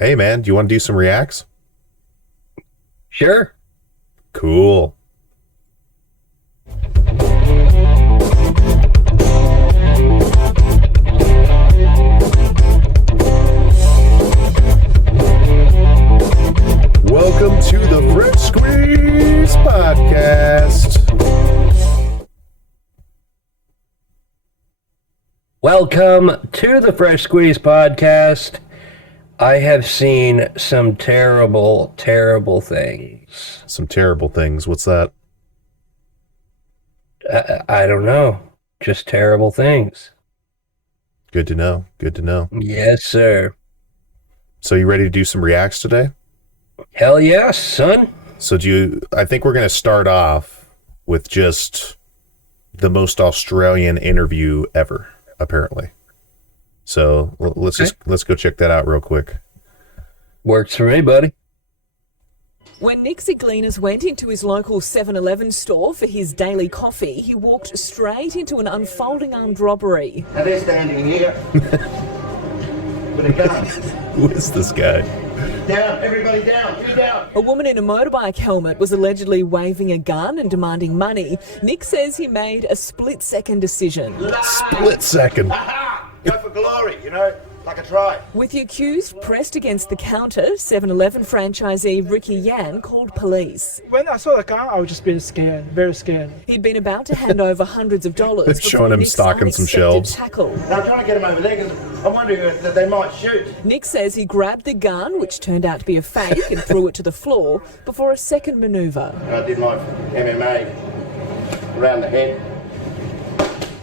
Hey, man, do you want to do some reacts? Sure. Cool. Welcome to the Fresh Squeeze Podcast. Welcome to the Fresh Squeeze Podcast. I have seen some terrible, terrible things. Some terrible things. What's that? I don't know. Just terrible things. Good to know. Good to know. Yes, sir. So you ready to do some reacts today? Hell yes, son. So I think we're going to start off with just the most Australian interview ever, apparently. So let's go check that out real quick. Works for me, buddy. When Nick Ziglinas went into his local 7-Eleven store for his daily coffee, he walked straight into an unfolding armed robbery. Now they're standing here with a gun. Who is this guy? Down, everybody down, you down. A woman in a motorbike helmet was allegedly waving a gun and demanding money. Nick says he made a split-second decision. Split second. Aha! Go for glory, like a try. With the accused pressed against the counter, 7-Eleven franchisee Ricky Yan called police. When I saw the gun, I was just being scared, very scared. He'd been about to hand over hundreds of dollars They're before showing him Nick's stocking some unexpected shelves. tackle. Now I'm trying to get them over there because I'm wondering that they might shoot. Nick says he grabbed the gun, which turned out to be a fake, and threw it to the floor before a second manoeuvre. I did my MMA around the head.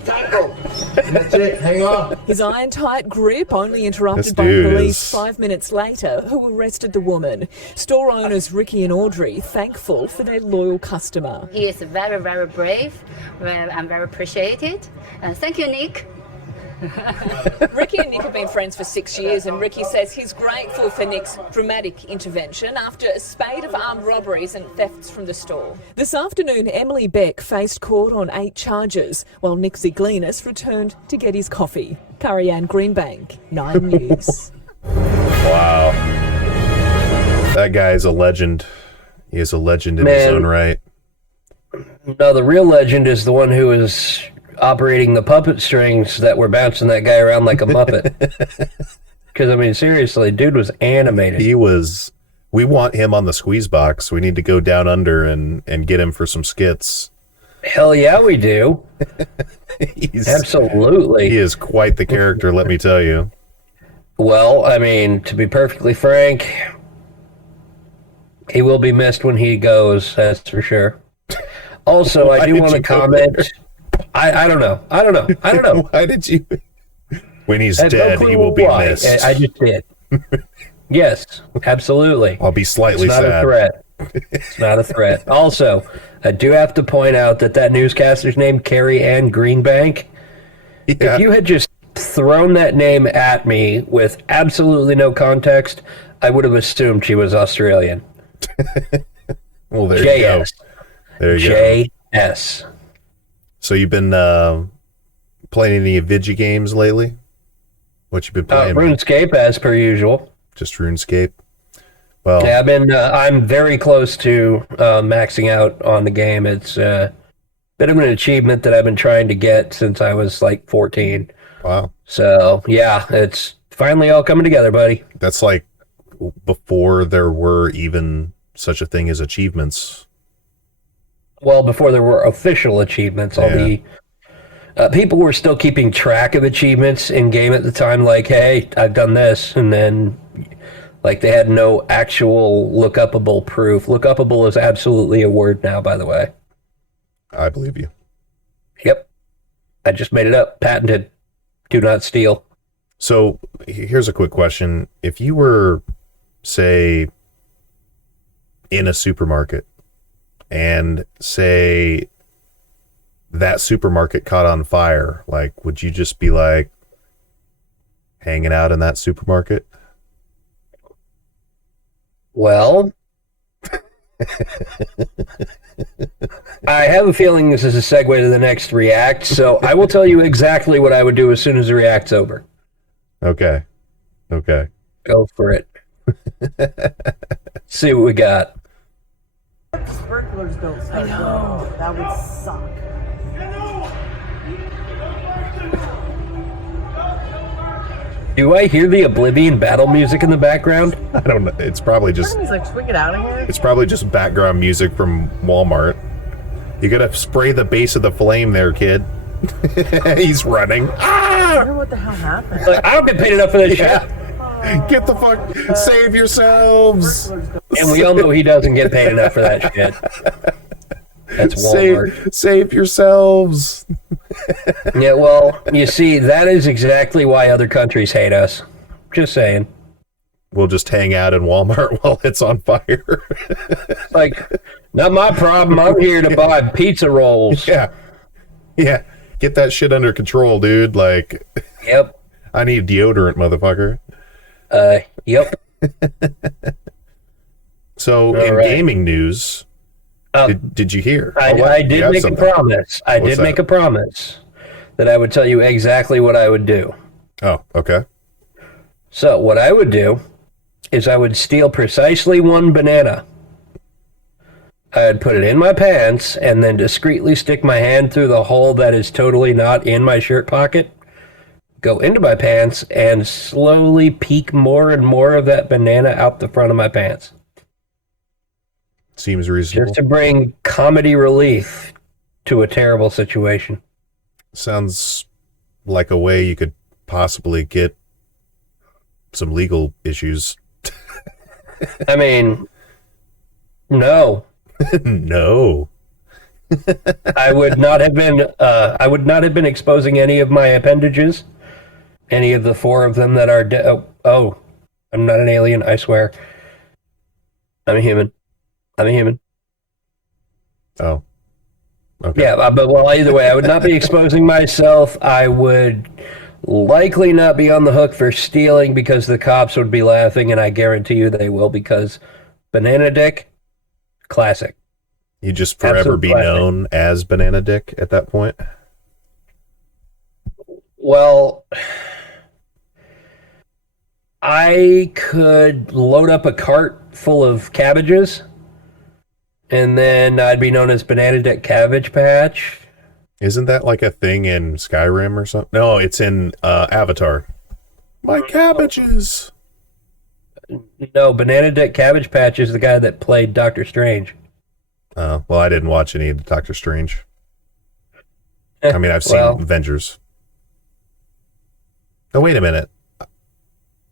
Tackle! That's it, hang on. His iron-tight grip only This interrupted by dude police is- 5 minutes later, who arrested the woman. Store owners Ricky and Audrey thankful for their loyal customer. He is very, very brave. I'm very appreciated. Thank you, Nick. Ricky and Nick have been friends for 6 years, and Ricky says he's grateful for Nick's dramatic intervention after a spate of armed robberies and thefts from the store. This afternoon, Emily Beck faced court on 8 charges, while Nick Ziglinas returned to get his coffee. Curry-Ann Greenbank, 9 News. Wow. That guy is a legend. He is a legend in his Man. own right. No, the real legend is the one who was operating the puppet strings that were bouncing that guy around like a Muppet. Because, I mean, seriously, dude was animated. We want him on the squeeze box. We need to go down under and get him for some skits. Hell yeah, we do. Absolutely. He is quite the character, let me tell you. Well, I mean, to be perfectly frank, he will be missed when he goes, that's for sure. Also, I Why do did want to you go comment. there? I don't know. Why did you? When he's I have no dead, clue he will be why. missed. I just did. Yes, absolutely. I'll be slightly It's not sad. a threat. It's not a threat. Also, I do have to point out that newscaster's name, Curry-Ann Greenbank, Yeah. if you had just thrown that name at me with absolutely no context, I would have assumed she was Australian. Well, there you go. JS. There you go. JS. So you've been playing any Vidya games lately? What you been playing? man? RuneScape, as per usual. Just RuneScape. Well, Yeah, I'm very close to maxing out on the game. It's a bit of an achievement that I've been trying to get since I was like 14. wow. So, yeah, it's finally all coming together, buddy. That's like before there were even such a thing as achievements. Well, before there were official achievements, all the people were still keeping track of achievements in game at the time, like, hey, I've done this, and then like they had no actual look-upable proof. Look-upable is absolutely a word now, by the way. I believe you. Yep. I just made it up. Patented. Do not steal. So here's a quick question. If you were, say, in a supermarket and say that supermarket caught on fire, like, would you just be like hanging out in that supermarket? Well, I have a feeling this is a segue to the next react, so I will tell you exactly what I would do as soon as the react's over. Okay. Go for it. See what we got. Sprinklers don't start going. That would suck. Do I hear the Oblivion battle music in the background? I don't know. It's probably just He's like, should we get out of here? it's probably just background music from Walmart. You gotta spray the base of the flame there, kid. He's running. I wonder what the hell happened. Like, I don't get paid enough for this shit. Get the fuck! Save yourselves! And we all know he doesn't get paid enough for that shit. That's Walmart. Save yourselves! Yeah, well, you see, that is exactly why other countries hate us. Just saying. We'll just hang out in Walmart while it's on fire. Like, not my problem. I'm here to buy pizza rolls. Yeah. Get that shit under control, dude. Like, Yep. I need deodorant, motherfucker. Yep. So, All in right. gaming news, did you hear? I did You have make something. a promise. I What's did make that? a promise that I would tell you exactly what I would do. Oh, okay. So, what I would do is I would steal precisely one banana. I'd put it in my pants and then discreetly stick my hand through the hole that is totally not in my shirt pocket, go into my pants, and slowly peek more and more of that banana out the front of my pants. Seems reasonable. Just to bring comedy relief to a terrible situation. Sounds like a way you could possibly get some legal issues. I mean, no. No. I would not have been exposing any of my appendages, any of the 4 of them that are I'm not an alien, I swear. I'm a human. Oh. Okay. Yeah, but well, either way, I would not be exposing myself. I would likely not be on the hook for stealing because the cops would be laughing, and I guarantee you they will, because Banana Dick, classic. You just forever Absolute be classic. known as Banana Dick at that point? Well, I could load up a cart full of cabbages, and then I'd be known as Banana Dick Cabbage Patch. Isn't that like a thing in Skyrim or something? No, it's in Avatar. My cabbages! No, Banana Dick Cabbage Patch is the guy that played Doctor Strange. Well, I didn't watch any of Doctor Strange. I mean, I've seen Well. Avengers. Oh, wait a minute.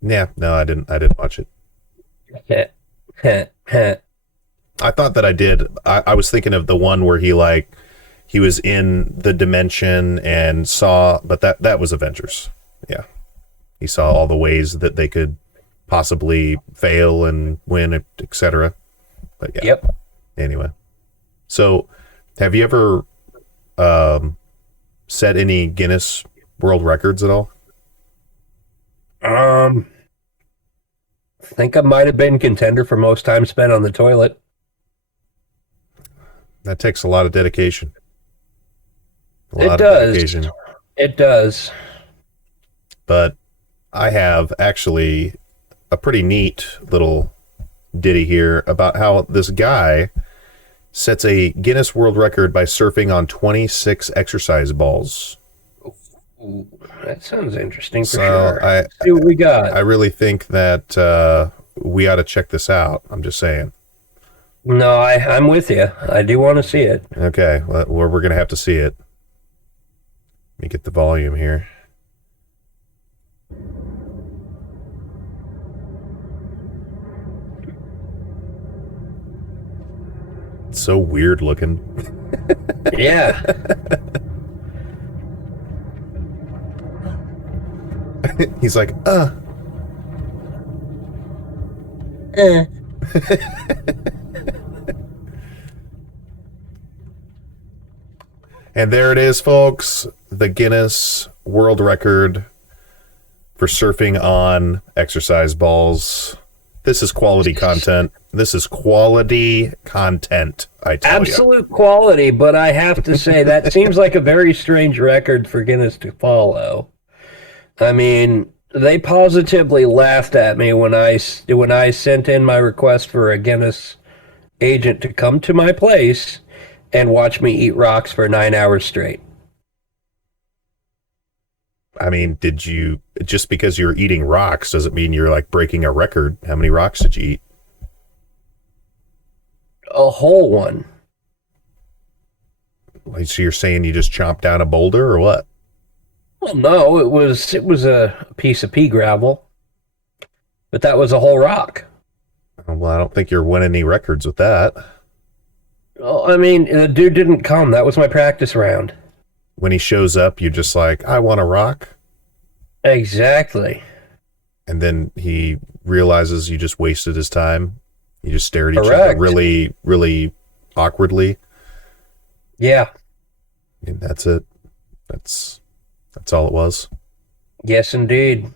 Yeah, no, I didn't watch it. I thought that I did. I was thinking of the one where he was in the dimension and saw, but that was Avengers. Yeah. He saw all the ways that they could possibly fail and win, etc. But yeah. Yep. Anyway. So, have you ever set any Guinness World Records at all? I think I might have been contender for most time spent on the toilet. That takes a lot of dedication. It does. It does. But I have actually a pretty neat little ditty here about how this guy sets a Guinness World Record by surfing on 26 exercise balls. Ooh, that sounds interesting for So sure. I See what we got. I really think that we ought to check this out. I'm just saying. No, I'm with you. I do want to see it. Okay, well, we're going to have to see it. Let me get the volume here. It's so weird looking. Yeah. He's like, And there it is, folks. The Guinness World Record for surfing on exercise balls. This is quality content. This is quality content, I tell you. Absolute quality, but I have to say that seems like a very strange record for Guinness to follow. I mean, They positively laughed at me when I sent in my request for a Guinness agent to come to my place and watch me eat rocks for 9 hours straight. I mean, did you, just because you're eating rocks doesn't mean you're like breaking a record? How many rocks did you eat? A whole one. So you're saying you just chomped down a boulder or what? Well, no, it was a piece of pea gravel, but that was a whole rock. Well, I don't think you're winning any records with that. Well, I mean, the dude didn't come. That was my practice round. When he shows up, you're just like, I want a rock. Exactly. And then he realizes you just wasted his time. You just stare at each other Correct. really, really awkwardly. Yeah. And that's it. That's all it was. Yes, indeed.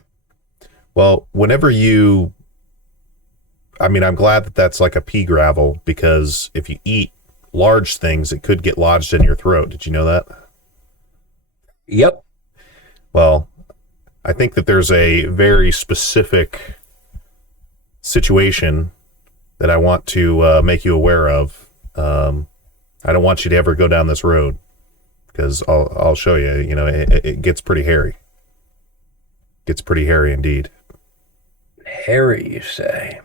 Well, whenever you, I mean, I'm glad that that's like a pea gravel, because if you eat large things, it could get lodged in your throat. Did you know that? Yep. Well, I think that there's a very specific situation that I want to make you aware of. I don't want you to ever go down this road, because I'll show you. You know, it gets pretty hairy. Gets pretty hairy indeed. Harry, you say?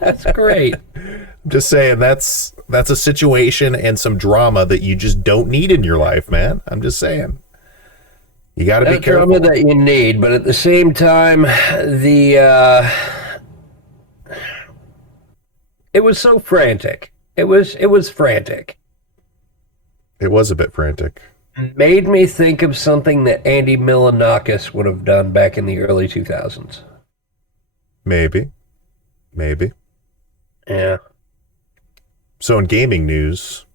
That's great. I'm just saying that's a situation and some drama that you just don't need in your life, man. I'm just saying. You got to be careful. Drama that you need, but at the same time, it was so frantic. It was frantic. It was a bit frantic. Made me think of something that Andy Milonakis would have done back in the early 2000s. Maybe. Yeah. So in gaming news,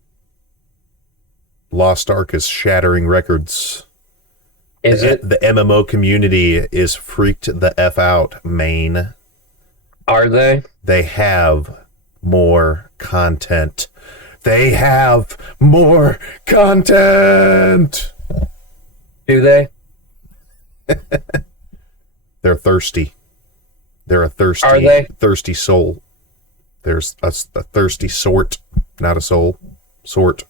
Lost Ark is shattering records. Is it? The MMO community is freaked the F out, Maine. Are they? They have more content. They have more content. Do they? They're thirsty. They're a thirsty, Are they? thirsty soul. There's a thirsty sort, not a soul. Sort.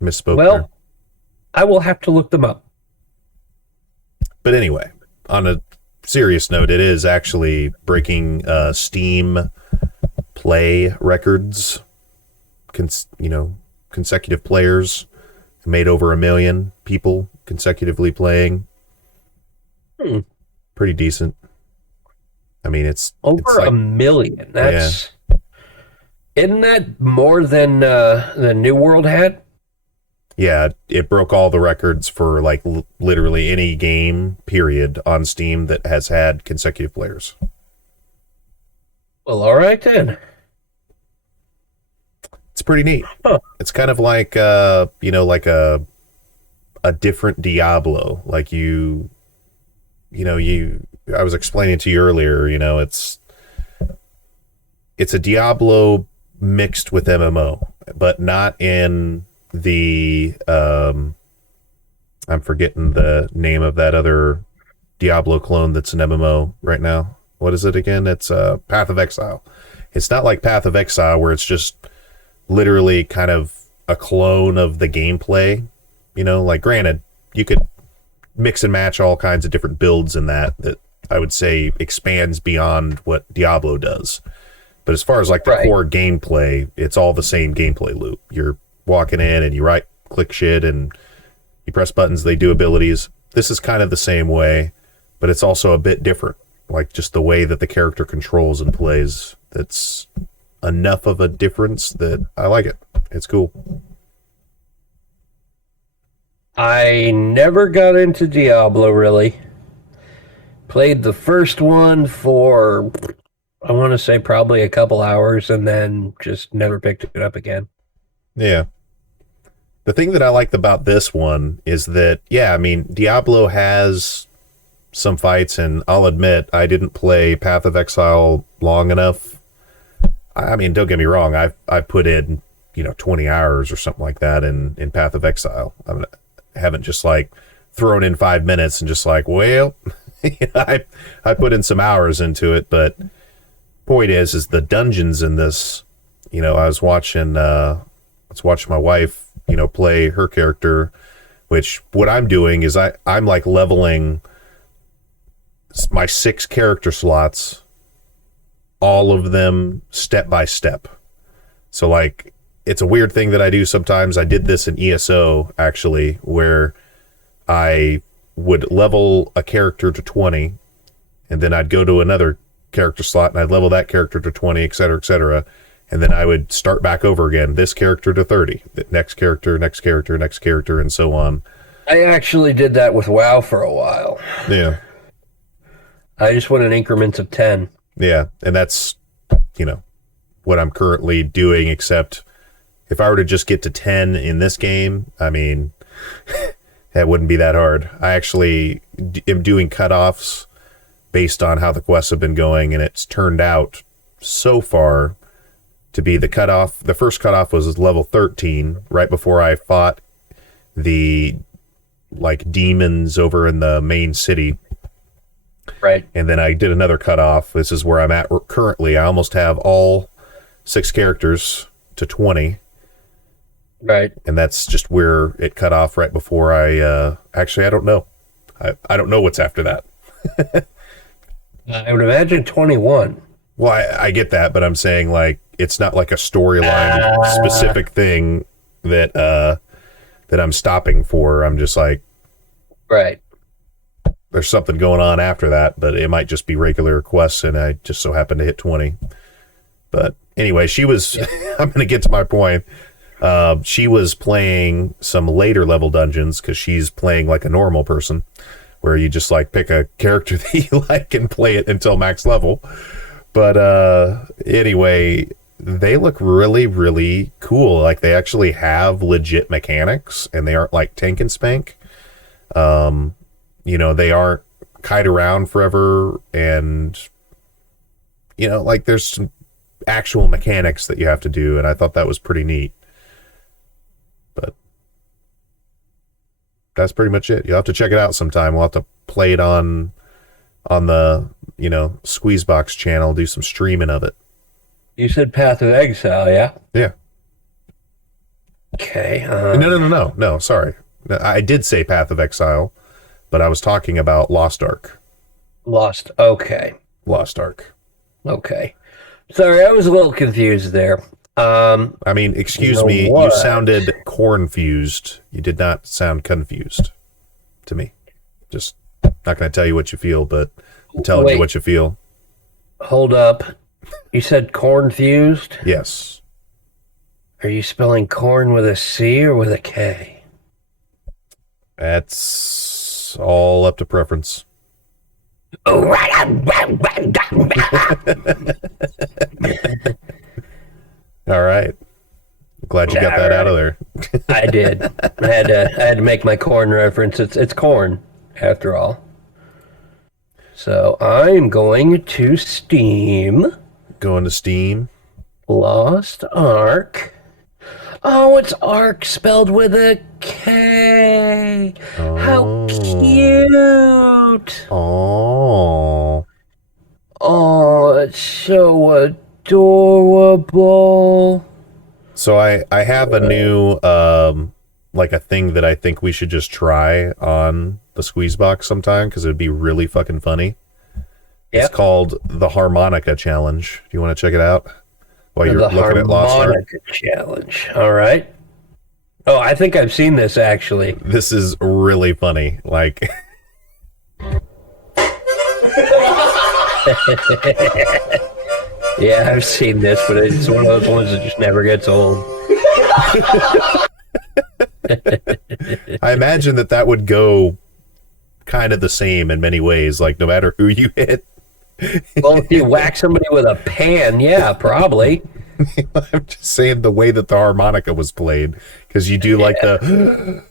Misspoke Well, there. I will have to look them up. But anyway, on a serious note, it is actually breaking Steam play records. Consecutive players. Made over 1 million people consecutively playing. Pretty decent. I mean, it's Over like, 1 million. That's Isn't that more than the New World had? Yeah, it broke all the records for like literally any game period on Steam that has had consecutive players. Well, all right then. It's pretty neat. Huh. It's kind of like like a different Diablo. Like I was explaining to you earlier, it's a Diablo mixed with MMO, but not in the I'm forgetting the name of that other Diablo clone that's an MMO right now. What is it again? It's Path of Exile. It's not like Path of Exile where it's just literally kind of a clone of the gameplay. Like granted, you could mix and match all kinds of different builds in that I would say expands beyond what Diablo does. But as far as like the core gameplay, it's all the same gameplay loop. You're walking in and you right click shit and you press buttons, they do abilities. This is kind of the same way, but it's also a bit different. Like just the way that the character controls and plays, that's enough of a difference that I like it. It's cool. I never got into Diablo, really. Played the first one for, I want to say, probably a couple hours, and then just never picked it up again. Yeah. The thing that I liked about this one is that, yeah, I mean, Diablo has some fights, and I'll admit, I didn't play Path of Exile long enough. I mean, don't get me wrong, I've put in, 20 hours or something like that in Path of Exile. I haven't just, like, thrown in 5 minutes and just like, well, I put in some hours into it, but point is the dungeons in this, I was watching my wife, play her character, which what I'm doing is I'm like leveling my 6 character slots, all of them step by step. So like, it's a weird thing that I do sometimes. I did this in ESO actually, where I would level a character to 20, and then I'd go to another character slot and I'd level that character to 20, et cetera, and then I would start back over again, this character to 30, the next character, and so on. I actually did that with WoW for a while. Yeah. I just went in increments of 10. Yeah, and that's, what I'm currently doing, except if I were to just get to 10 in this game, I mean, that wouldn't be that hard. I actually am doing cutoffs based on how the quests have been going, and it's turned out so far to be the cutoff. The first cutoff was level 13, right before I fought the like demons over in the main city. Right. And then I did another cutoff. This is where I'm at currently. I almost have all 6 characters to 20. Right. And that's just where it cut off right before actually, I don't know. I don't know what's after that. I would imagine 21. Well, I get that, but I'm saying like it's not like a storyline specific thing that I'm stopping for. I'm just like, right. There's something going on after that, but it might just be regular quests, and I just so happen to hit 20. But anyway, she was. I'm going to get to my point. She was playing some later level dungeons because she's playing like a normal person, where you just like pick a character that you like and play it until max level. But anyway, they look really, really cool. Like they actually have legit mechanics, and they aren't like tank and spank. They aren't kite around forever, and like there's some actual mechanics that you have to do, and I thought that was pretty neat. But that's pretty much it. You'll have to check it out sometime. We'll have to play it on the Squeezebox channel, do some streaming of it. You said Path of Exile, yeah? Yeah. Okay. No, sorry. I did say Path of Exile, but I was talking about Lost Ark. Lost Ark. Okay. Sorry, I was a little confused there. I mean, excuse me, you sounded cornfused. You did not sound confused to me. Just not going to tell you what you feel, but I'm telling you what you feel. Hold up. You said cornfused? Yes. Are you spelling corn with a C or with a K? That's all up to preference. All right. Glad you got that out of there. I did. I had to make my corn reference. It's corn, after all. So I'm going to Steam. Going to Steam. Lost Ark. Oh, it's Ark spelled with a K. Oh. How cute. Oh. Oh, it's so adorable. So I have a new like a thing that I think we should just try on the Squeeze Box sometime because it would be really fucking funny. It's called the Harmonica Challenge. Do you want to check it out while you're looking at Lost Art? Harmonica Challenge. All right. Oh, I think I've seen this actually. This is really funny. Like, yeah, I've seen this, but it's one of those ones that just never gets old. I imagine that would go kind of the same in many ways. Like, no matter who you hit. Well, if you whack somebody with a pan, yeah, probably. I'm just saying the way that the harmonica was played, because you do like the,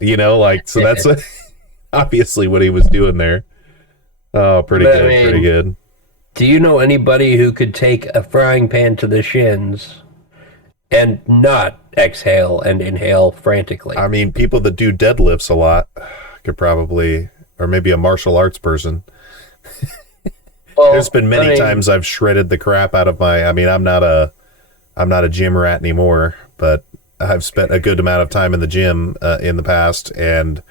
like, so that's obviously what he was doing there. Oh, pretty good, pretty good. Do you know anybody who could take a frying pan to the shins and not exhale and inhale frantically? I mean, people that do deadlifts a lot could probably, or maybe a martial arts person. Well, there's been many times I've shredded the crap out of I'm not a gym rat anymore, but I've spent a good amount of time in the gym in the past, and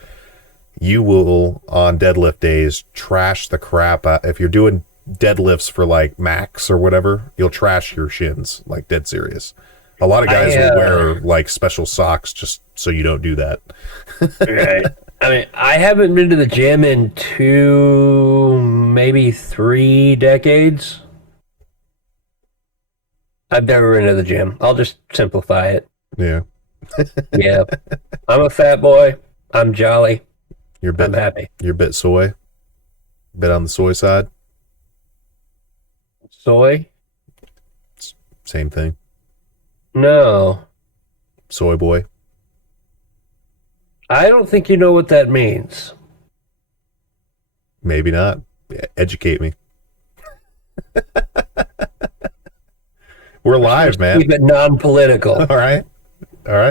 you will on deadlift days trash the crap out. If you're doing deadlifts for like max or whatever, you'll trash your shins, like dead serious. A lot of guys will wear like special socks just so you don't do that. Right. I mean, I haven't been to the gym in 2, maybe 3 decades. I've never been to the gym. I'll just simplify it. Yeah. Yeah. I'm a fat boy. I'm jolly. I'm happy. You're a bit soy. Bit on the soy side. Soy? Same thing. No. Soy boy. I don't think you know what that means. Maybe not. Educate me. We're live, man. Keep it non-political. All right,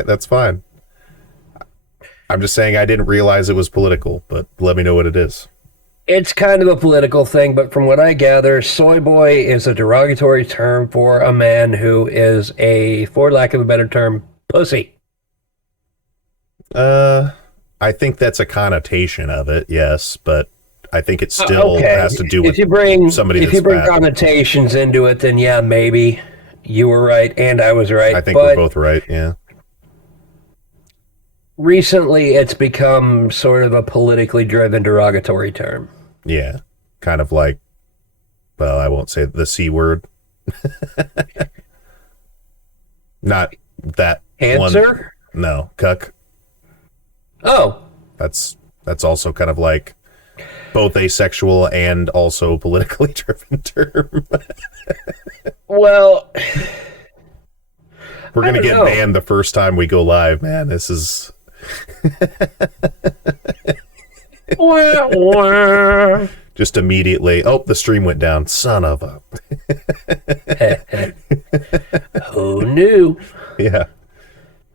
that's fine. I'm just saying I didn't realize it was political, but let me know what it is. It's kind of a political thing, but from what I gather, soy boy is a derogatory term for a man who is for lack of a better term, pussy. I think that's a connotation of it, yes, but I think it still has to do with somebody that's if you bring fat. connotations into it, then yeah, maybe you were right and I was right. I think we're both right, yeah. Recently, it's become sort of a politically driven derogatory term. Yeah, kind of like, well, I won't say the C word. Not that Answer? one. No, cuck. Oh. That's also kind of like both asexual and also politically driven term. Well, we're going to get banned the first time we go live, man. This is just immediately. Oh, the stream went down. Son of a. Who knew? Yeah.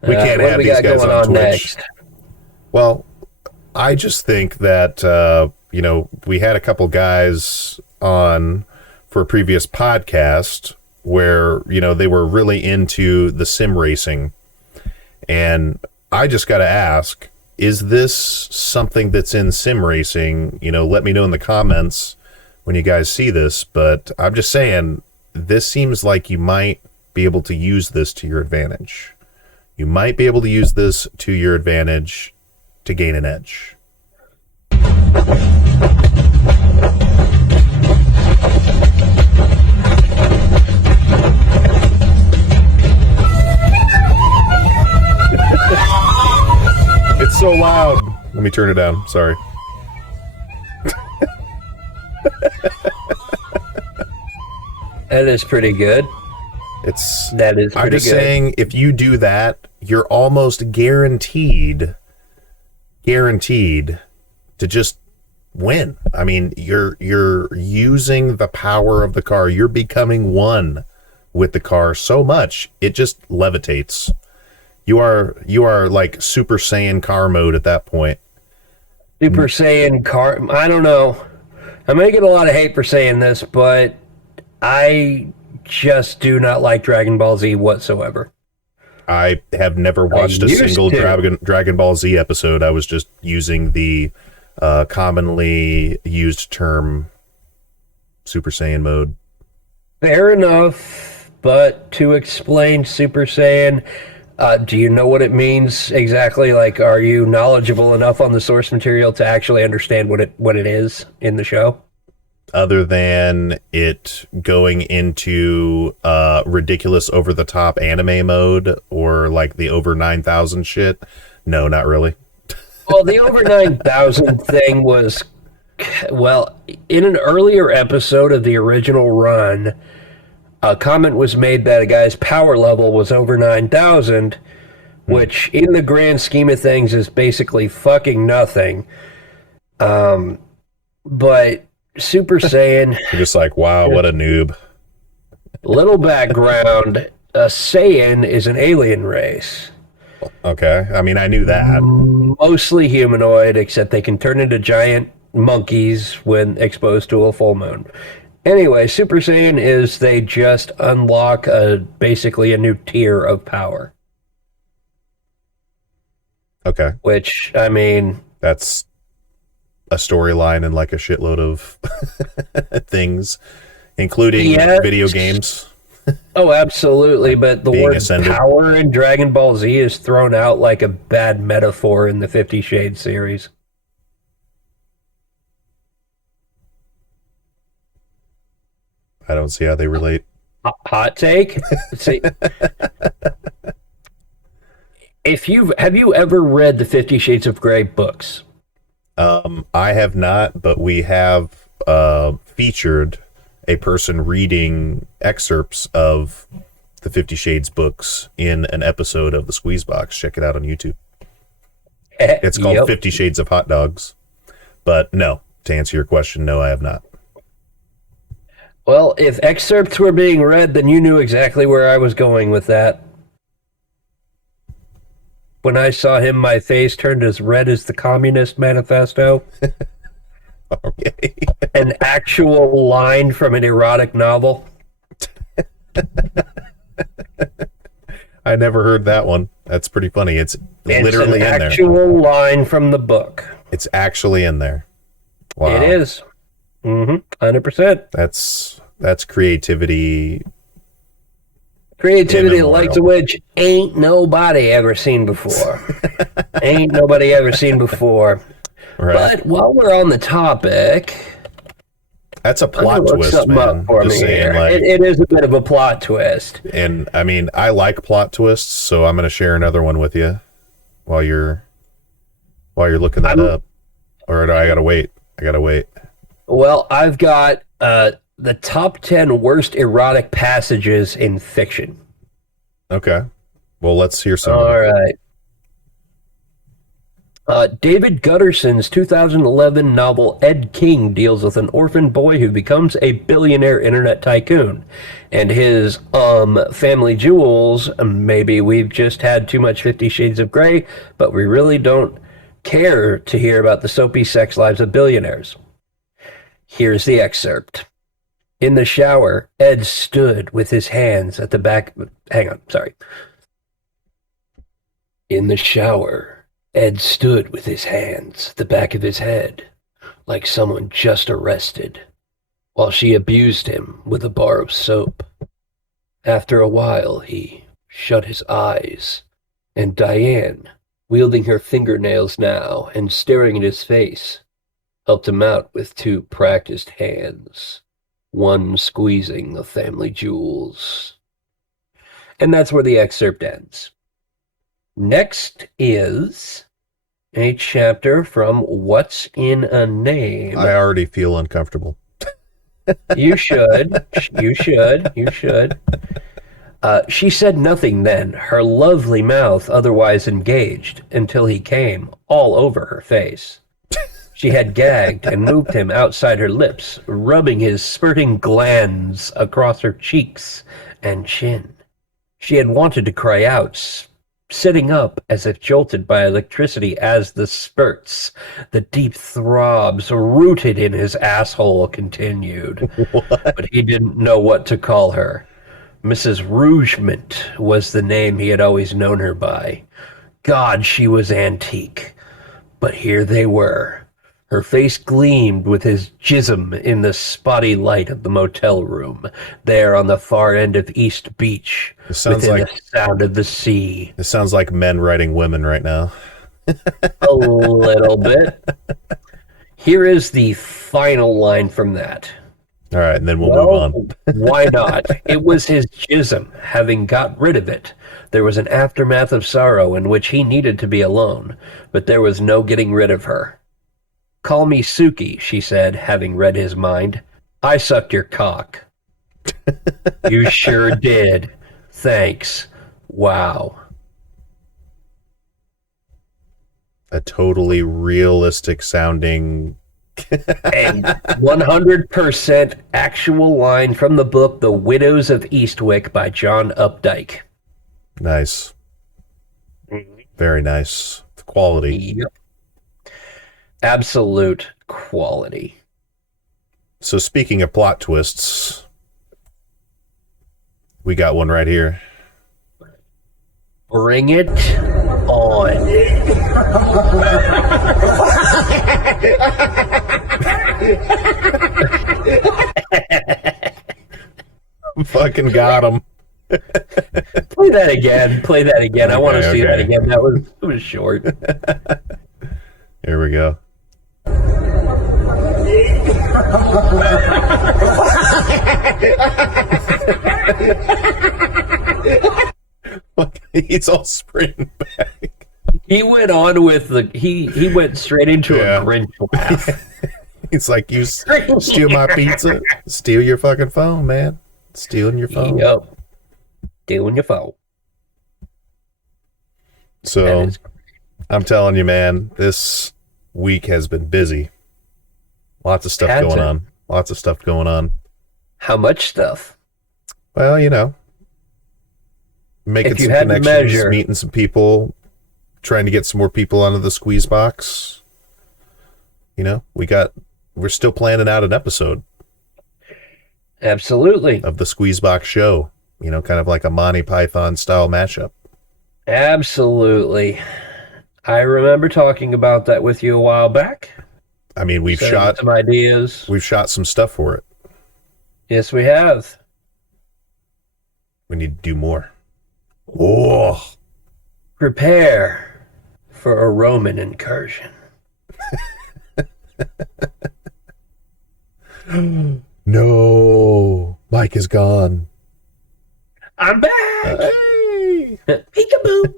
We can't have these guys on Twitch. Next? Well, I just think that, we had a couple guys on for a previous podcast where, they were really into the sim racing. And I just got to ask, is this something that's in sim racing? Let me know in the comments when you guys see this. But I'm just saying, this seems like you might be able to use this to your advantage. You might be able to use this to your advantage to gain an edge. It's so loud. Let me turn it down. Sorry. That is pretty good. That is pretty good. I'm just saying, if you do that, you're almost guaranteed to just win. I mean, you're using the power of the car. You're becoming one with the car so much it just levitates. You are like Super Saiyan car mode at that point. Super Saiyan car. I don't know. I'm gonna get a lot of hate for saying this, but I just do not like Dragon Ball Z whatsoever. I have never watched a single Dragon Ball Z episode. I was just using the commonly used term Super Saiyan mode. Fair enough, but to explain Super Saiyan, do you know what it means exactly? Like, are you knowledgeable enough on the source material to actually understand what it is in the show? Other than it going into ridiculous over-the-top anime mode or like the over 9,000 shit, no, not really. Well, the over 9,000 thing was, well, in an earlier episode of the original run, a comment was made that a guy's power level was over 9,000, which in the grand scheme of things is basically fucking nothing. But Super Saiyan... You're just like, wow, what a noob. Little background, a Saiyan is an alien race. Okay, I mean, I knew that. Mostly humanoid, except they can turn into giant monkeys when exposed to a full moon. Anyway, Super Saiyan is they just unlock basically a new tier of power. Okay. Which, I mean... That's a storyline and like a shitload of things, including video games. Oh, absolutely, but the word ascended. power in Dragon Ball Z is thrown out like a bad metaphor in the 50 Shades series. I don't see how they relate. Hot take? See, have you ever read the 50 Shades of Grey books? I have not, but we have featured a person reading excerpts of the 50 Shades books in an episode of the Squeezebox. Check it out on YouTube. It's called 50 Shades of Hot Dogs. But no, to answer your question, no, I have not. Well, if excerpts were being read, then you knew exactly where I was going with that. When I saw him, my face turned as red as the Communist Manifesto. Okay. An actual line from an erotic novel. I never heard that one. That's pretty funny. It's literally in there. It's an actual line from the book. It's actually in there. Wow. It is. 100%. That's creativity. Creativity like which ain't nobody ever seen before. Ain't nobody ever seen before. Right. But while we're on the topic, that's a plot twist, man. Just saying, like, it is a bit of a plot twist. And I mean, I like plot twists, so I'm going to share another one with you while you're looking that up. Or do I got to wait? I got to wait. Well, I've got the top 10 worst erotic passages in fiction. Okay. Well, let's hear some. All right. David Gutterson's 2011 novel Ed King deals with an orphan boy who becomes a billionaire internet tycoon. And his family jewels, maybe we've just had too much 50 Shades of Grey, but we really don't care to hear about the soapy sex lives of billionaires. Here's the excerpt. In the shower, Ed stood with his hands at the back... Hang on, sorry. In the shower, Ed stood with his hands at the back of his head, like someone just arrested, while she abused him with a bar of soap. After a while, he shut his eyes, and Diane, wielding her fingernails now and staring at his face, helped him out with two practiced hands, one squeezing the family jewels. And that's where the excerpt ends. Next is a chapter from What's in a Name. I already feel uncomfortable. You should. You should. You should. She said nothing then, her lovely mouth otherwise engaged, until he came all over her face. She had gagged and moved him outside her lips, rubbing his spurting glands across her cheeks and chin. She had wanted to cry out, sitting up as if jolted by electricity as the spurts, the deep throbs rooted in his asshole continued. What? But he didn't know what to call her. Mrs. Rougement was the name he had always known her by. God, she was antique. But here they were. Her face gleamed with his jism in the spotty light of the motel room, there on the far end of East Beach, within the sound of the sea. This sounds like men writing women right now. A little bit. Here is the final line from that. All right, and then we'll move on. Why not? It was his jism. Having got rid of it, there was an aftermath of sorrow in which he needed to be alone, but there was no getting rid of her. Call me Suki, she said, having read his mind. I sucked your cock. You sure did. Thanks. Wow. A totally realistic sounding... A 100% actual line from the book The Widows of Eastwick by John Updike. Nice. Very nice. Quality. Yep. Absolute quality. So speaking of plot twists, we got one right here. Bring it on. Fucking got him. Play that again. Play that again. I want to see that again. It was short. Here we go. He's all sprinting back. He went on with he went straight into a Grinch laugh. He's like, you steal my pizza, steal your fucking phone, man. Stealing your phone. Yep. Stealing your phone. So, I'm telling you, man, this week has been busy. Lots of stuff going on. Lots of stuff going on. How much stuff? Well, you know, making some connections, meeting some people, trying to get some more people onto the squeeze box. You know, we're still planning out an episode. Absolutely. Of the squeeze box show. You know, kind of like a Monty Python style mashup. Absolutely. I remember talking about that with you a while back. I mean, we've shot some ideas. We've shot some stuff for it. Yes, we have. We need to do more. Oh. Prepare for a Roman incursion. No. Mike is gone. I'm back. Hey. Peekaboo.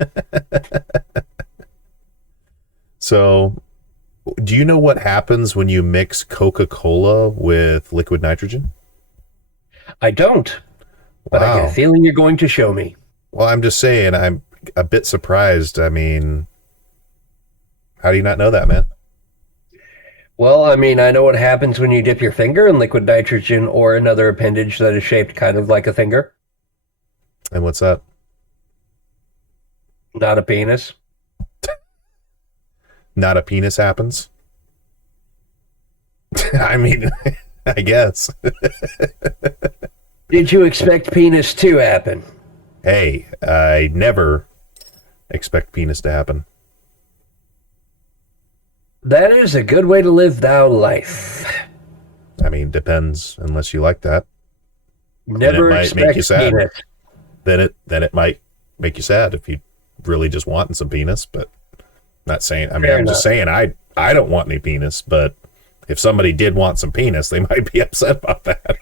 So, do you know what happens when you mix Coca-Cola with liquid nitrogen? I don't. But I get a feeling you're going to show me. Well, I'm just saying, I'm a bit surprised. I mean, how do you not know that, man? Well, I mean, I know what happens when you dip your finger in liquid nitrogen or another appendage that is shaped kind of like a finger. And what's that? Not a penis. Not a penis happens? I mean, I guess. Did you expect penis to happen? Hey, I never expect penis to happen. That is a good way to live thou life. I mean, depends, unless you like that. Never then it might make you sad. Penis. Then it might make you sad if you really just wanting some penis, but not saying, I mean, I'm just saying I don't want any penis, but if somebody did want some penis, they might be upset about that.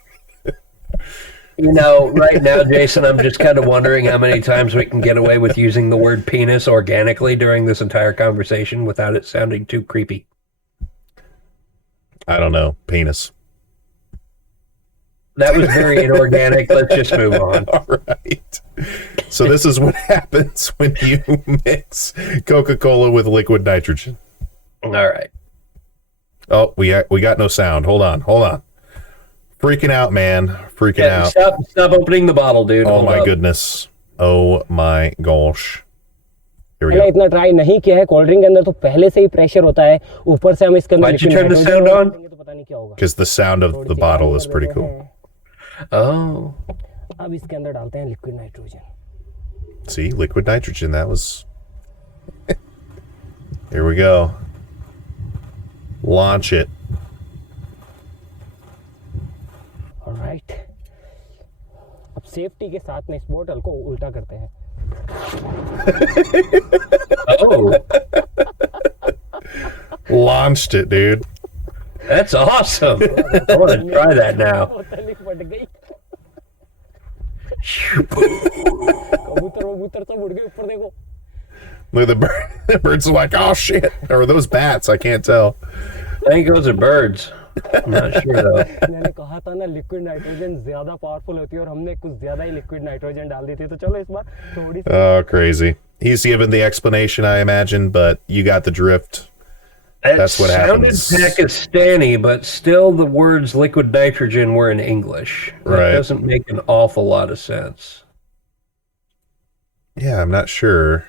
You know, right now, Jason, I'm just kind of wondering how many times we can get away with using the word penis organically during this entire conversation without it sounding too creepy. I don't know. Penis. That was very inorganic. Let's just move on. All right. So this is what happens when you mix Coca-Cola with liquid nitrogen. All right. Oh, we got no sound. Hold on. Freaking out, man. Freaking out. Stop opening the bottle, dude. Oh my goodness. Oh my gosh. Here we go. इतना try नहीं किया है cold drink के अंदर तो पहले से ही pressure होता है ऊपर से हम इसके अंदर Why'd you turn the sound on? Because the sound of the bottle is pretty cool. Oh. अब इसके अंदर डालते हैं liquid nitrogen. See, liquid nitrogen. That was. Here we go. Launch it. Alright. अब सेफ्टी के साथ में इस बोतल को उल्टा करते हैं. Oh, Launched it, dude. that's awesome. I want to try that now. बोतल ही फट गई. कबूतर सब उड़ गए ऊपर देखो. Look at the bird. The birds are like, oh shit. Or are those bats? I can't tell. I think those are birds. I'm not sure though. मैंने कहा था ना लिक्विड नाइट्रोजन ज्यादा पावरफुल होती है और हमने कुछ ज्यादा ही लिक्विड नाइट्रोजन डाल दी थी. तो चलो इस बार थोड़ी सी. Oh, crazy. He's given the explanation, I imagine, but you got the drift. It That's what sounded happens. Pakistani, but still the words liquid nitrogen were in English. That Right. doesn't make an awful lot of sense. Yeah, I'm not sure.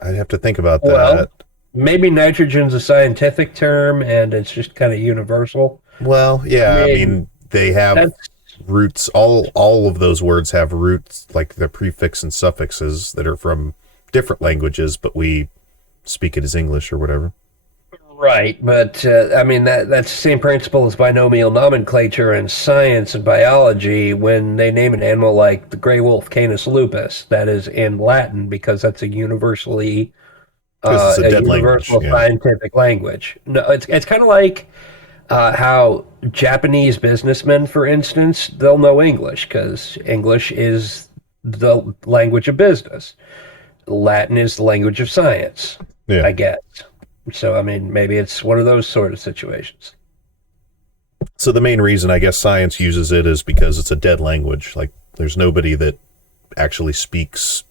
I'd have to think about that. Well, maybe nitrogen's a scientific term and it's just kind of universal. Well, yeah, I mean, they have That's roots. All of those words have roots, like the prefix and suffixes that are from different languages, but we speak it as English or whatever. right, but I mean that's the same principle as binomial nomenclature in science and biology. When they name an animal like the gray wolf Canis lupus, that is in Latin because that's a universally 'Cause it's a dead universal language, yeah. scientific language. No, it's kind of like how Japanese businessmen, for instance, they'll know English because English is the language of business. Latin is the language of science, Yeah. I guess. So, I mean, maybe it's one of those sort of situations. So the main reason I guess science uses it is because it's a dead language. Like there's nobody that actually speaks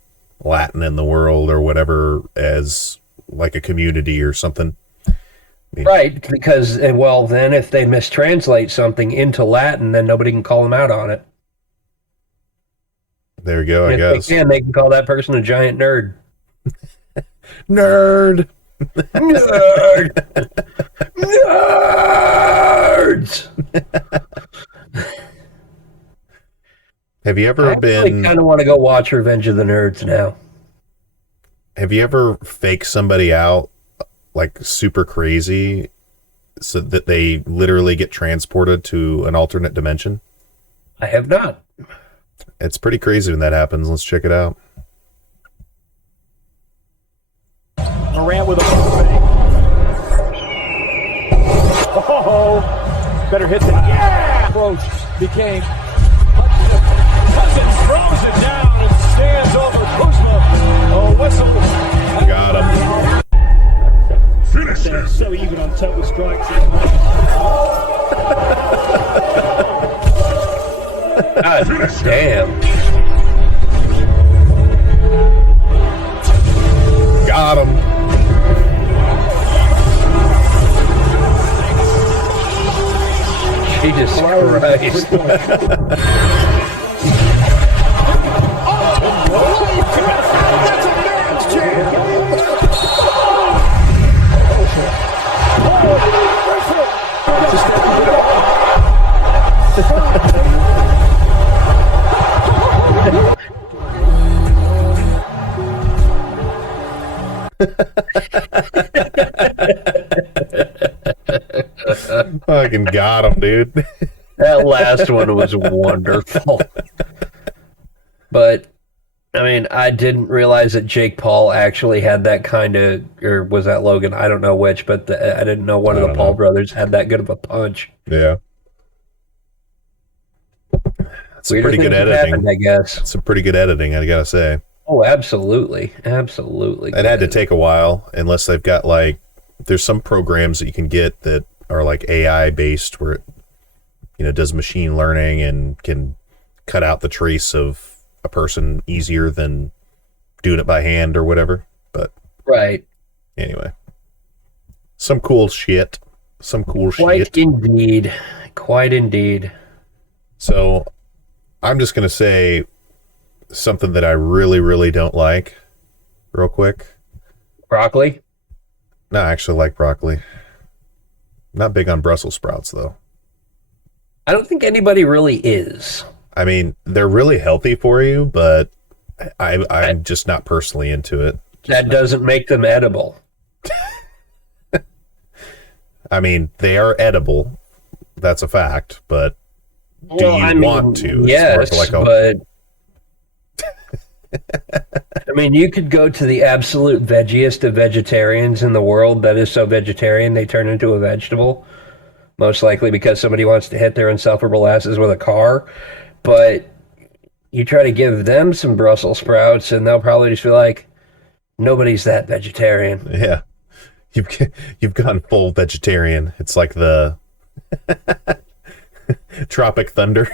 Latin in the world or whatever as like a community or something. Right, because, well, then if they mistranslate something into Latin, then nobody can call them out on it. There you go, I If guess. they can call that person a giant nerd. Nerd. Nerd! Nerds! Have you ever I been kind of want to go watch Revenge of the Nerds now. have you ever faked somebody out like super crazy so that they literally get transported to an alternate dimension? I have not. It's pretty crazy when that happens. Let's check it out. Rant with a fake. Oh, better hit the approach became. Cousins throws it down and stands over Kuzma. Oh, whistle. Got him. They're so even on total strikes. God damn. Got him. Jesus Christ. Fucking got him, dude. That last one was wonderful. But, I mean, I didn't realize that Jake Paul actually had that kind of, or was that Logan? I don't know which, but I didn't know one of the Paul brothers had that good of a punch. Yeah. That's Weirder pretty good things have editing. happened, I guess. It's some pretty good editing, I gotta say. Oh, absolutely. Absolutely. It had to take a while, unless they've got like, there's some programs that you can get that are like AI based, where it, does machine learning and can cut out the trace of a person easier than doing it by hand or whatever. But Right. anyway, some cool shit. Some cool Quite shit. indeed. Quite indeed. So I'm just gonna say something that I really, really don't like, real quick. Broccoli? No, I actually like broccoli. Not big on Brussels sprouts, though. I don't think anybody really is. I mean, they're really healthy for you, but I'm just not personally into it. That doesn't make them edible. I mean, they are edible. That's a fact, but do you want to? It's Yes, more like but I mean, you could go to the absolute veggiest of vegetarians in the world that is so vegetarian they turn into a vegetable, most likely because somebody wants to hit their insufferable asses with a car. But you try to give them some Brussels sprouts, and they'll probably just be like, nobody's that vegetarian. Yeah. You've gone full vegetarian. It's like the Tropic Thunder.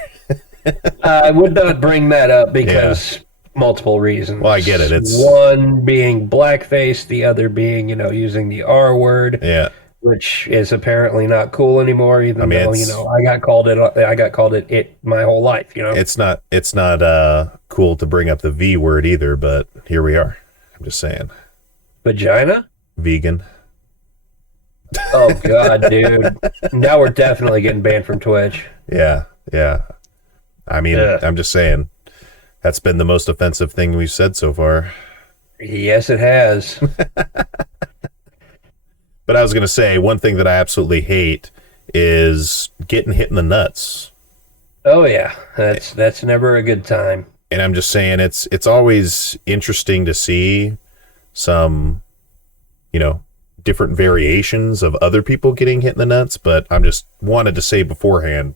I would not bring that up because multiple reasons. Well, I get it. It's one being blackface, the other being, using the R word. Yeah. Which is apparently not cool anymore, even though, I got called it my whole life, It's not cool to bring up the V word either, but here we are. I'm just saying. Vagina? Vegan. Oh God, dude. Now we're definitely getting banned from Twitch. Yeah. I mean, I'm just saying. That's been the most offensive thing we've said so far. Yes, it has. But I was going to say, one thing that I absolutely hate is getting hit in the nuts. Oh, yeah. That's never a good time. And I'm just saying, it's always interesting to see some, different variations of other people getting hit in the nuts. But I'm just wanted to say beforehand,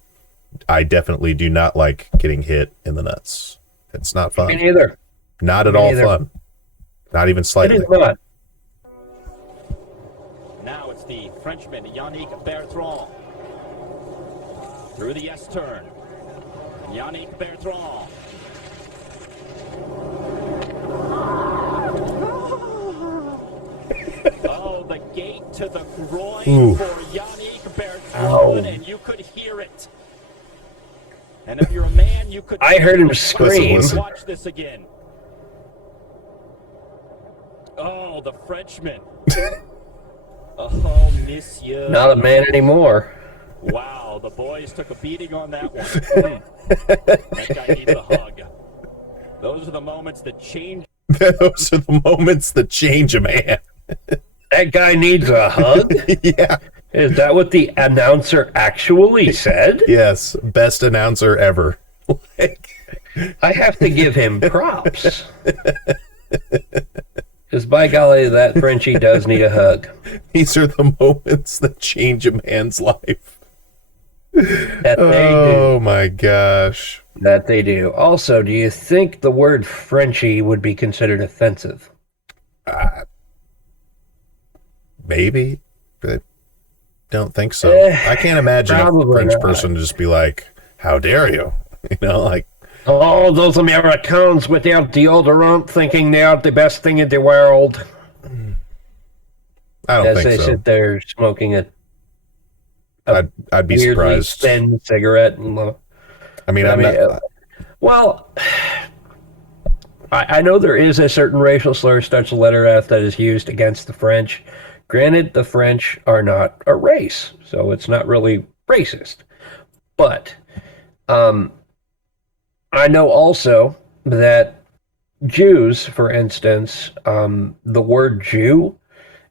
I definitely do not like getting hit in the nuts. It's not fun. Me neither. Not at all fun. Not even slightly. It is not. Now it's the Frenchman, Yannick Bertrand. Through the S-turn. Yannick Bertrand. Oh, the gate to the groin for Yannick Bertrand, and you could hear it. And if you're a man, you could... I heard him scream. Listen. Watch this again. Oh, the Frenchman. Oh, monsieur. Not a man anymore. Wow, the boys took a beating on that one. That guy needs a hug. Those are the moments that change. Those are the moments that change a man. That guy needs a hug? Yeah. Is that what the announcer actually said? Yes. Best announcer ever. I have to give him props. Because by golly, that Frenchie does need a hug. These are the moments that change a man's life. That they Oh do. my gosh. That they do. Also, do you think the word Frenchie would be considered offensive? Maybe, but don't think so. I can't imagine a probably French not. person to just be like, "How dare you?" Like, Oh, those Americans without deodorant thinking they are the best thing in the world. I don't As think they so. sit there smoking a I'd be weirdly surprised. thin cigarette. And, I mean, I'm not. well, I know there is a certain racial slur, starts with letter F, that is used against the French. Granted, the French are not a race, so it's not really racist. But I know also that Jews, for instance, the word Jew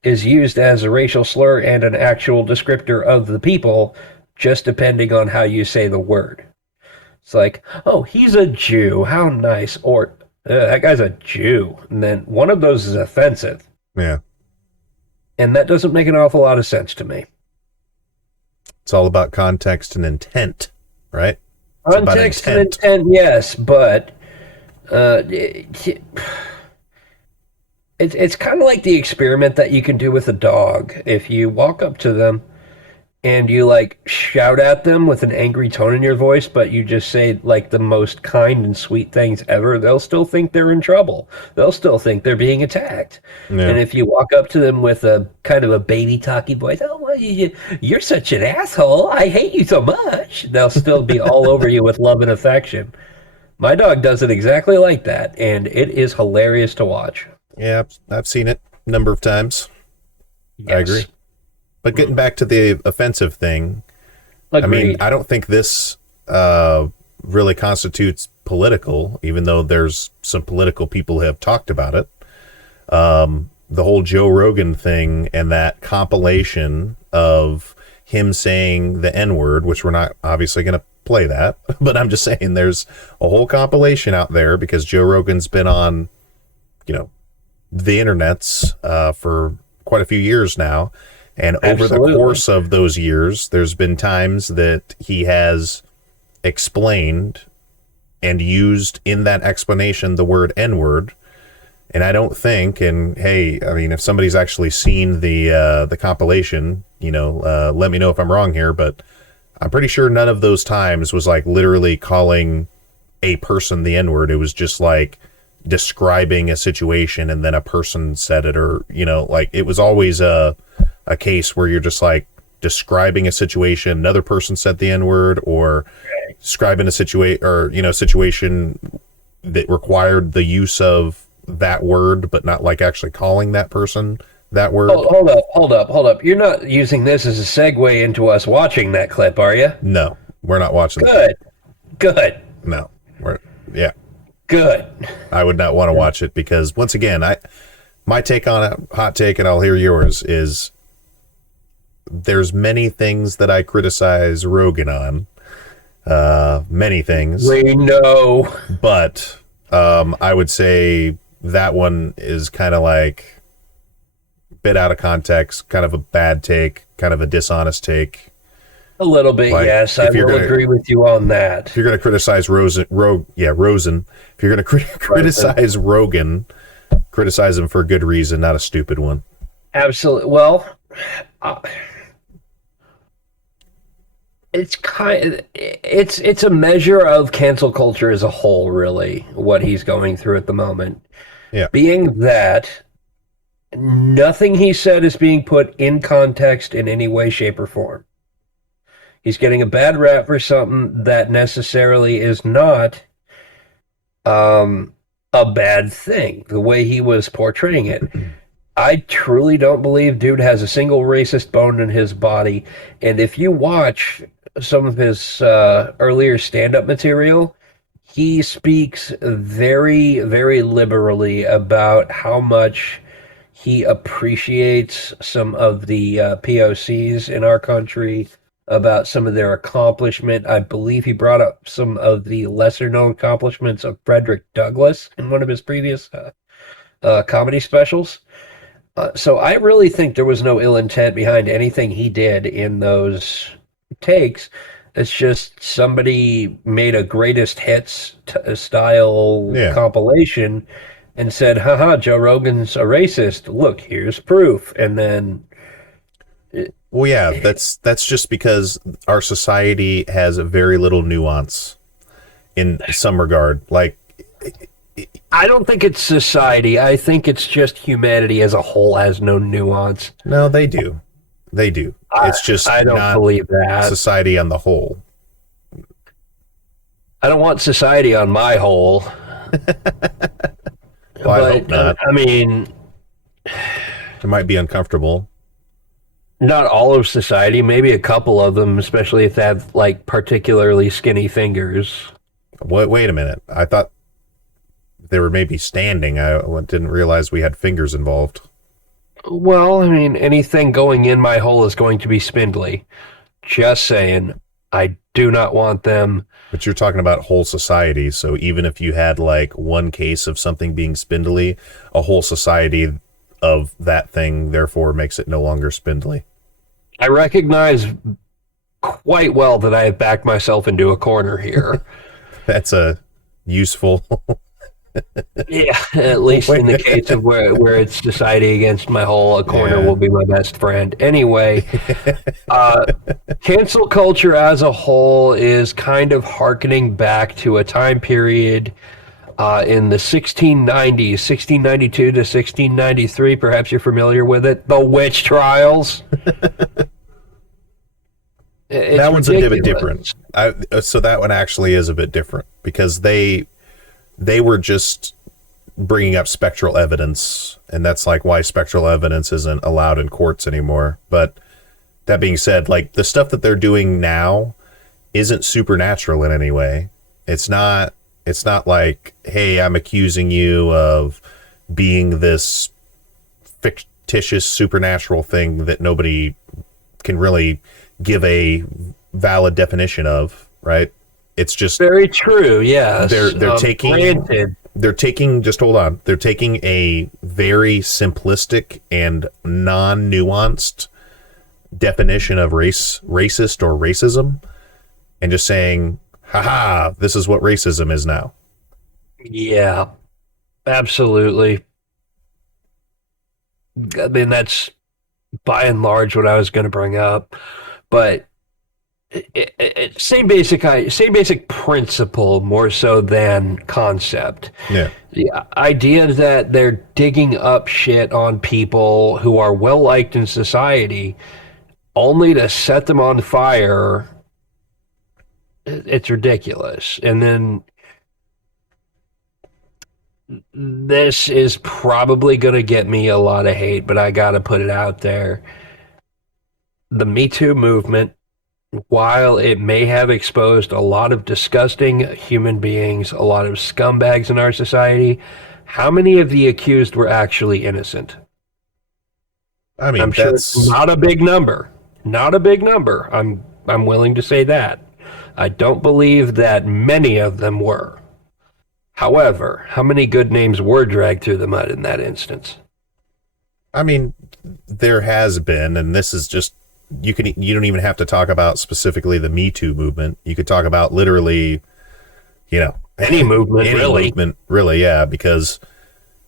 is used as a racial slur and an actual descriptor of the people, just depending on how you say the word. It's like, oh, he's a Jew, how nice, or that guy's a Jew. And then one of those is offensive. Yeah, And that doesn't make an awful lot of sense to me. it's all about context and intent, right? It's about Context and intent, yes, but it's kind of like the experiment that you can do with a dog. If you walk up to them and you like shout at them with an angry tone in your voice, but you just say like the most kind and sweet things ever, they'll still think they're in trouble. They'll still think they're being attacked. Yeah. And if you walk up to them with a kind of a baby talky voice, oh, well, you're such an asshole, I hate you so much, they'll still be all over you with love and affection. My dog does it exactly like that, and it is hilarious to watch. Yeah, I've seen it a number of times. I Yes. agree. But getting back to the offensive thing, I mean, Agreed. I don't think this really constitutes political, even though there's some political people who have talked about it. The whole Joe Rogan thing and that compilation of him saying the N-word, which we're not obviously going to play that, but I'm just saying there's a whole compilation out there because Joe Rogan's been on, the internets for quite a few years now. And over the course of those years, there's been times that he has explained and used in that explanation the word N-word. And I don't think, and hey, I mean, if somebody's actually seen the compilation, let me know if I'm wrong here, but I'm pretty sure none of those times was like literally calling a person the N-word. It was just like describing a situation and then a person said it, or, like it was always a case where you're just like describing a situation, another person said the N-word, or describing a situation that required the use of that word, but not like actually calling that person that word. Hold up. You're not using this as a segue into us watching that clip, are you? No, we're not watching Good. No. Good. I would not want to watch it because once again, my take on it, hot take, and I'll hear yours, is there's many things that I criticize Rogan on. Many things. We know. But I would say that one is kind of like a bit out of context, kind of a bad take, kind of a dishonest take. A little bit, like, yes. I will agree with you on that. If you're going to criticize Rosen. If you're going to criticize Rogan, criticize him for a good reason, not a stupid one. Absolutely. Well, it's a measure of cancel culture as a whole, really, what he's going through at the moment. Yeah. Being that nothing he said is being put in context in any way, shape, or form. He's getting a bad rap for something that necessarily is not a bad thing, the way he was portraying it. I truly don't believe dude has a single racist bone in his body. And if you watch some of his earlier stand-up material, he speaks very, very liberally about how much he appreciates some of the POCs in our country, about some of their accomplishment. I believe he brought up some of the lesser-known accomplishments of Frederick Douglass in one of his previous comedy specials. So I really think there was no ill intent behind anything he did in those takes. It's just somebody made a greatest hits style compilation and said, haha, Joe Rogan's a racist. Look, here's proof. And then... Well, yeah, that's just because our society has a very little nuance in some regard. Like, I don't think it's society. I think it's just humanity as a whole has no nuance. No, they do. It's just I don't believe that. Society on the whole. I don't want society on my whole. Well, I hope not. I mean, it might be uncomfortable. Not all of society, maybe a couple of them, especially if they have like particularly skinny fingers. Wait a minute. I thought they were maybe standing. I didn't realize we had fingers involved. Well, I mean, anything going in my hole is going to be spindly. Just saying, I do not want them. But you're talking about whole society, so even if you had like one case of something being spindly, a whole society of that thing therefore makes it no longer spindly. I recognize quite well that I have backed myself into a corner here. That's a useful... Yeah, at least in the case of where it's society against my whole, a corner will be my best friend. Anyway, cancel culture as a whole is kind of hearkening back to a time period in the 1690s, 1692 to 1693. Perhaps you're familiar with it. The witch trials. That one's ridiculous. A bit different. So that one actually is a bit different because they were just bringing up spectral evidence, and that's like why spectral evidence isn't allowed in courts anymore. But that being said, like the stuff that they're doing now isn't supernatural in any way. It's not like, hey, I'm accusing you of being this fictitious supernatural thing that nobody can really give a valid definition of, right? It's just very true. Yes, they're taking granted. They're taking, just hold on. They're taking a very simplistic and non-nuanced definition of racist or racism, and just saying, haha, this is what racism is now. Yeah, absolutely. I mean, that's by and large what I was going to bring up, but same basic principle, more so than concept. Yeah. The idea that they're digging up shit on people who are well liked in society only to set them on fire, it's ridiculous. And then this is probably going to get me a lot of hate, but I got to put it out there. The Me Too movement, while it may have exposed a lot of disgusting human beings, a lot of scumbags in our society, how many of the accused were actually innocent? I mean, I'm sure it's not a big number. Not a big number. I'm willing to say that. I don't believe that many of them were. However, how many good names were dragged through the mud in that instance? I mean, there has been, and this is just, you don't even have to talk about specifically the Me Too movement. You could talk about literally, any movement, really, yeah, because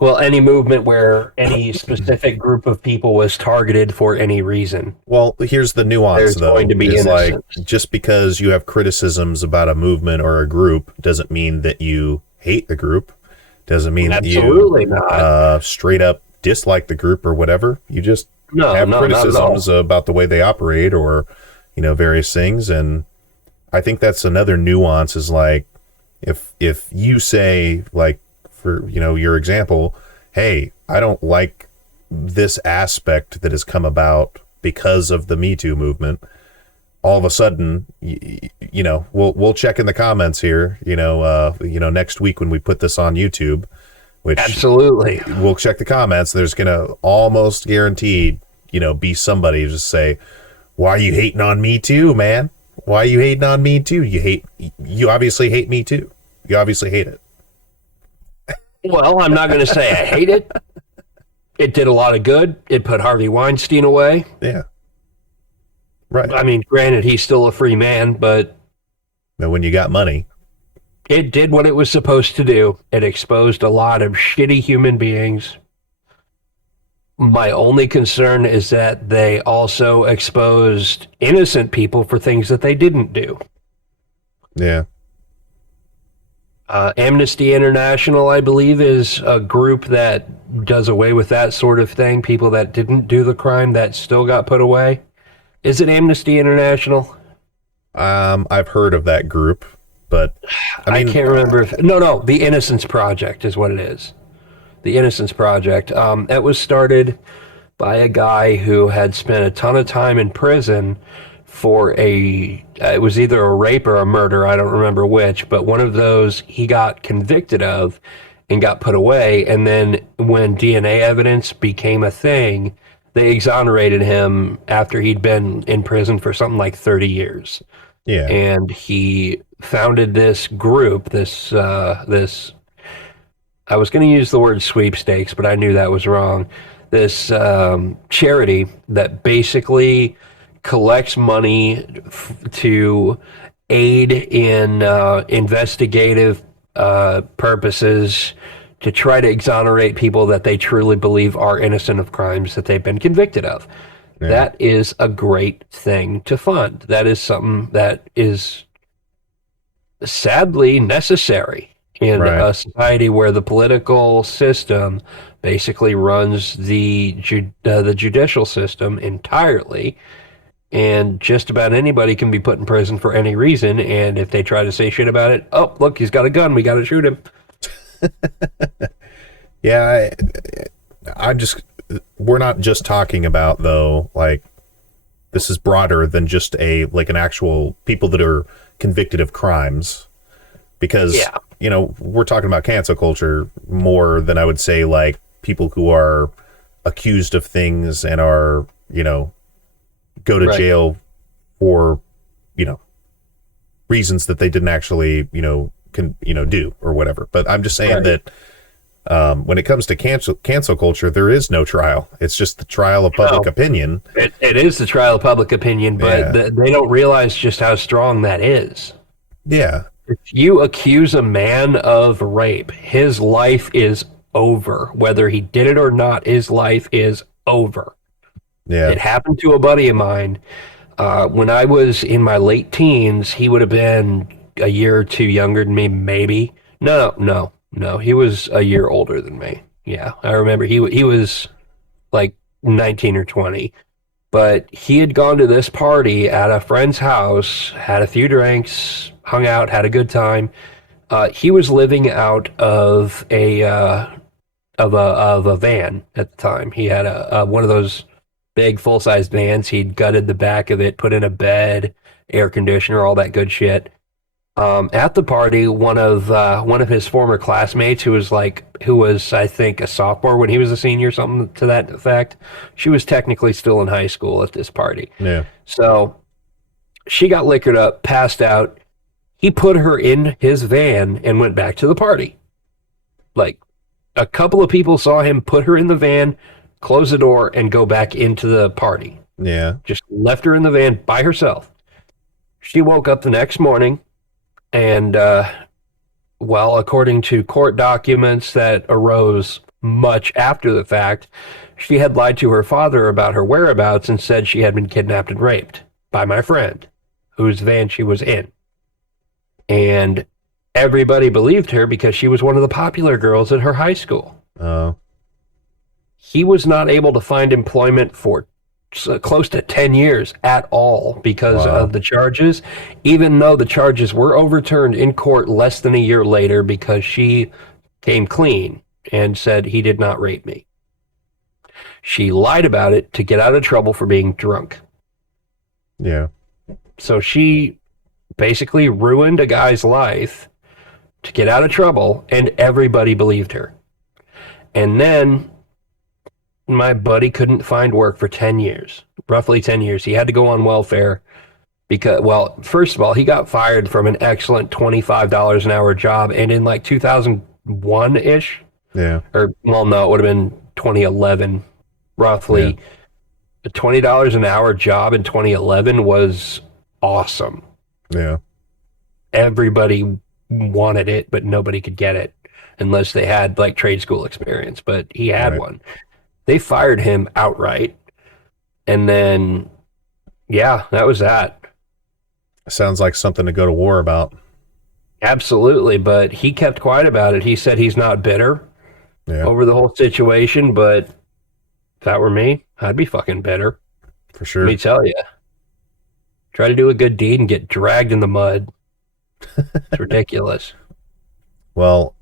any movement where any specific group of people was targeted for any reason. Well, here's the nuance, There's though. going to be is like, innocence. just because you have criticisms about a movement or a group doesn't mean that you hate the group. Doesn't mean Absolutely that you not. Straight up dislike the group or whatever. You just have criticisms about the way they operate or, various things. And I think that's another nuance is like, if you say, like, for, your example, hey, I don't like this aspect that has come about because of the Me Too movement, all of a sudden, we'll check in the comments here, next week when we put this on YouTube, which absolutely we'll check the comments. There's going to almost guaranteed, be somebody to just say, why are you hating on me too, man? Why are you hating on me too? You obviously hate me too. You obviously hate it. Well, I'm not going to say I hate it. It did a lot of good. It put Harvey Weinstein away. Yeah. Right. I mean, granted, he's still a free man, but when you got money, it did what it was supposed to do. It exposed a lot of shitty human beings. My only concern is that they also exposed innocent people for things that they didn't do. Yeah. Amnesty International, I believe, is a group that does away with that sort of thing. People that didn't do the crime that still got put away. Is it Amnesty International? I've heard of that group, but I can't remember. No, the Innocence Project is what it is. The Innocence Project. That was started by a guy who had spent a ton of time in prison for it was either a rape or a murder, I don't remember which, but one of those he got convicted of and got put away, and then when DNA evidence became a thing, they exonerated him after he'd been in prison for something like 30 years. Yeah. And he founded this group, this I was going to use the word sweepstakes, but I knew that was wrong. This charity that basically collects money to aid in investigative purposes to try to exonerate people that they truly believe are innocent of crimes that they've been convicted of. Yeah. That is a great thing to fund. That is something that is sadly necessary in a society where the political system basically runs the judicial system entirely, and just about anybody can be put in prison for any reason, and if they try to say shit about it, oh, look, he's got a gun, we got to shoot him. Yeah, we're not just talking about, though, like, This is broader than just an actual people that are convicted of crimes, because we're talking about cancel culture more than I would say like people who are accused of things and are go to jail for reasons that they didn't actually do or whatever. But I'm just saying that when it comes to cancel culture, there is no trial. It's just the trial of public opinion. It is the trial of public opinion, but they don't realize just how strong that is. Yeah. If you accuse a man of rape, his life is over. Whether he did it or not, his life is over. Yeah. It happened to a buddy of mine. When I was in my late teens, he would have been a year or two younger than me, maybe. No. He was a year older than me. Yeah, I remember he was like 19 or 20. But he had gone to this party at a friend's house, had a few drinks, hung out, had a good time. He was living out of a van at the time. He had a one of those big full-size vans. He'd gutted the back of it, put in a bed, air conditioner, all that good shit. At the party, one of his former classmates, who was I think a sophomore when he was a senior, something to that effect. She was technically still in high school at this party. Yeah. So she got liquored up, passed out. He put her in his van and went back to the party. Like, a couple of people saw him put her in the van, close the door, and go back into the party. Yeah. Just left her in the van by herself. She woke up the next morning, and, according to court documents that arose much after the fact, she had lied to her father about her whereabouts and said she had been kidnapped and raped by my friend, whose van she was in. And everybody believed her because she was one of the popular girls at her high school. Oh. He was not able to find employment for close to 10 years at all because of the charges, even though the charges were overturned in court less than a year later because she came clean and said he did not rape me. She lied about it to get out of trouble for being drunk. Yeah. So she basically ruined a guy's life to get out of trouble, and everybody believed her. And then my buddy couldn't find work for 10 years, roughly 10 years. He had to go on welfare because, first of all, he got fired from an excellent $25 an hour job. And in like 2001-ish, no, it would have been 2011, roughly. A $20 an hour job in 2011 was awesome. Yeah. Everybody wanted it, but nobody could get it unless they had like trade school experience. But he had one. They fired him outright. And then, that was that. Sounds like something to go to war about. Absolutely, but he kept quiet about it. He said he's not bitter over the whole situation, but if that were me, I'd be fucking bitter. For sure. Let me tell you. Try to do a good deed and get dragged in the mud. It's ridiculous. Well,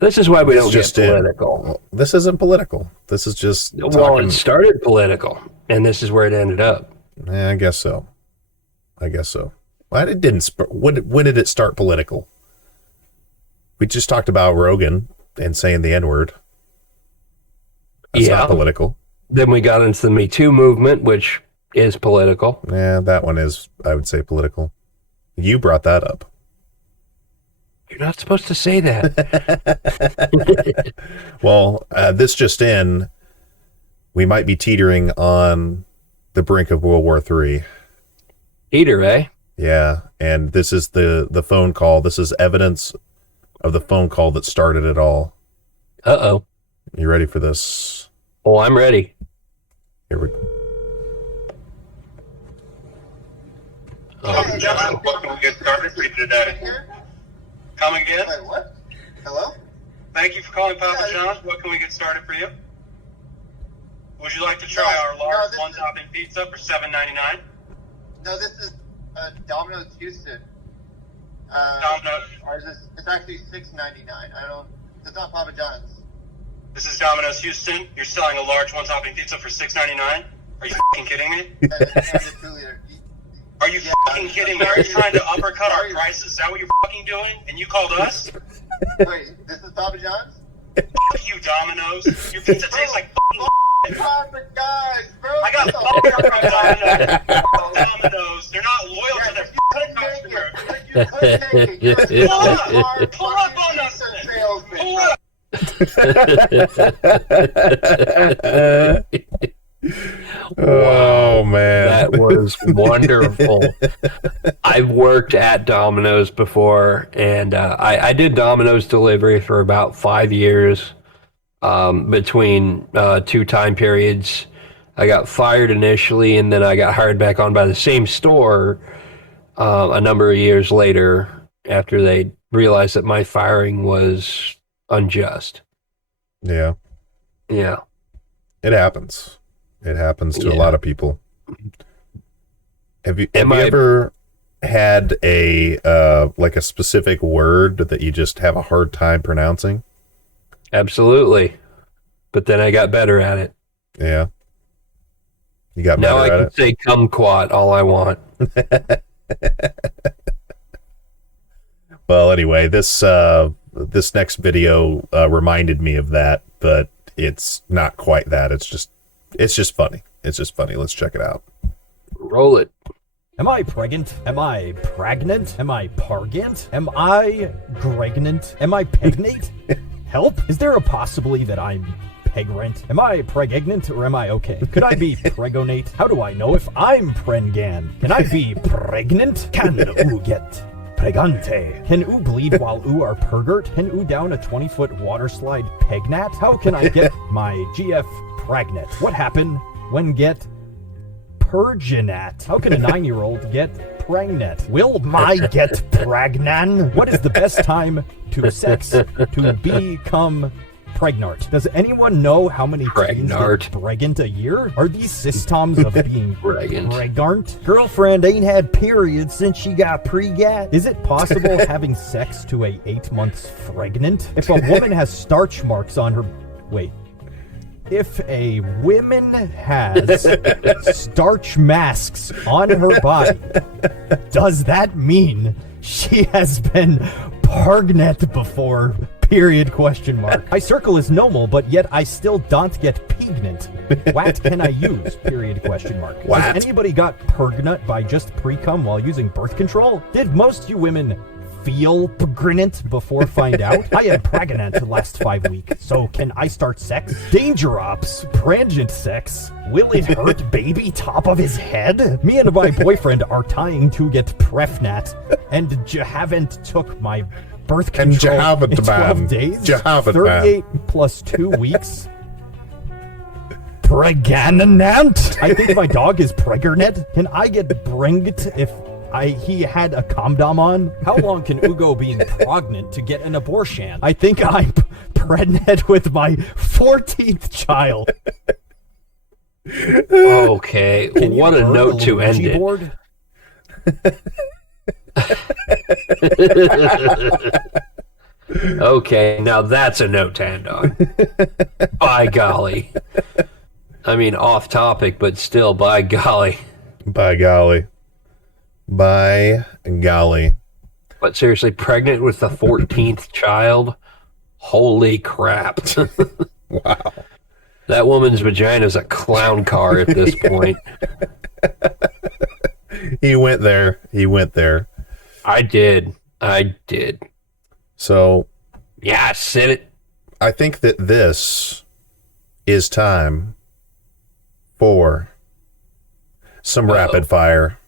this is why we don't get political. This isn't political. This is just it started political, and this is where it ended up. I guess so. Well, it didn't. When did it start political? We just talked about Rogan and saying the N-word. That's not political. Then we got into the Me Too movement, which is political. Yeah, that one is, I would say, political. You brought that up. You're not supposed to say that. Well, this just in, we might be teetering on the brink of World War III. Teeter, eh? Yeah, and this is the phone call. This is evidence of the phone call that started it all. Uh-oh. You ready for this? Oh, I'm ready. Here we go. Welcome, gentlemen. Welcome to get started for you today. Come again? Wait, what? Hello? Thank you for calling Papa John's. What can we get started for you? Would you like to try our large one-topping pizza for $7.99? No, this is Dominos Houston. Domino's. It's actually $6.99. It's not Papa John's. This is Domino's Houston. You're selling a large one-topping pizza for $6.99? Are you fucking kidding me? Are you fucking kidding me? Are you trying to uppercut our prices? Is that what you're fucking doing? And you called us? Wait, this is Papa John's? Fuck you, Domino's. Your pizza tastes like fucking Papa John's, bro. I got fucked from Domino's. Domino's. They're not loyal to their customer. You couldn't make it. Pull up on us. Pull up. Oh man, that was wonderful. I've worked at Domino's before, and I did Domino's delivery for about 5 years, between 2 time periods. I got fired initially, and then I got hired back on by the same store a number of years later after they realized that my firing was unjust. Yeah. It happens. It happens to a lot of people. Have you ever had a like a specific word that you just have a hard time pronouncing? Absolutely. But then I got better at it. Yeah. You got now better I at can it? say kumquat all I want. Well, anyway, this next video reminded me of that, but it's not quite that. It's just funny. It's just funny. Let's check it out. Roll it. Am I pregnant? Am I pregnant? Am I pargant? Am I gregnant? Am I pegnate? Help? Is there a possibility that I'm pegrant? Am I pregnant or am I okay? Could I be pregonate? How do I know if I'm prengan? Can I be pregnant? Can oo get pregante? Can oo bleed while oo are pergert? Can oo down a 20-foot water slide pegnat? How can I get my GF pregnant? What happened when get perginat? How can a 9-year-old get pregnant? Will my get pragnan? What is the best time to sex to become pregnant? Does anyone know how many teens get pregnant a year? Are these systems of being pregnant? Girlfriend ain't had periods since she got pre-gat. Is it possible having sex to a 8 months pregnant? If a woman has starch marks on her... Wait. If a woman has starch masks on her body, does that mean she has been pregnant before? Period, question mark. My circle is normal, but yet I still don't get pregnant. What can I use? Period, question mark. What? Has anybody got pregnant by just pre-cum while using birth control? Did most you women feel pregnant before find out? I am pregnant last 5 weeks, so can I start sex? Danger ops, pregnant sex. Will it hurt baby top of his head? Me and my boyfriend are trying to get prefnat, and haven't took my birth control in 12 days. 38 plus 2 weeks. Pregnant? I think my dog is pregnant. Can I get bringed if he had a condom on? How long can Ugo be pregnant to get an abortion? I think I'm pregnant with my 14th child. Okay, what a note to end it. Board? Okay, now that's a note to end on. By golly. I mean, off topic, but still, by golly. By golly. By golly. But seriously, pregnant with the 14th child? Holy crap. Wow. That woman's vagina is a clown car at this point. He went there. I did. So, yeah, I said it. I think that this is time for some rapid fire.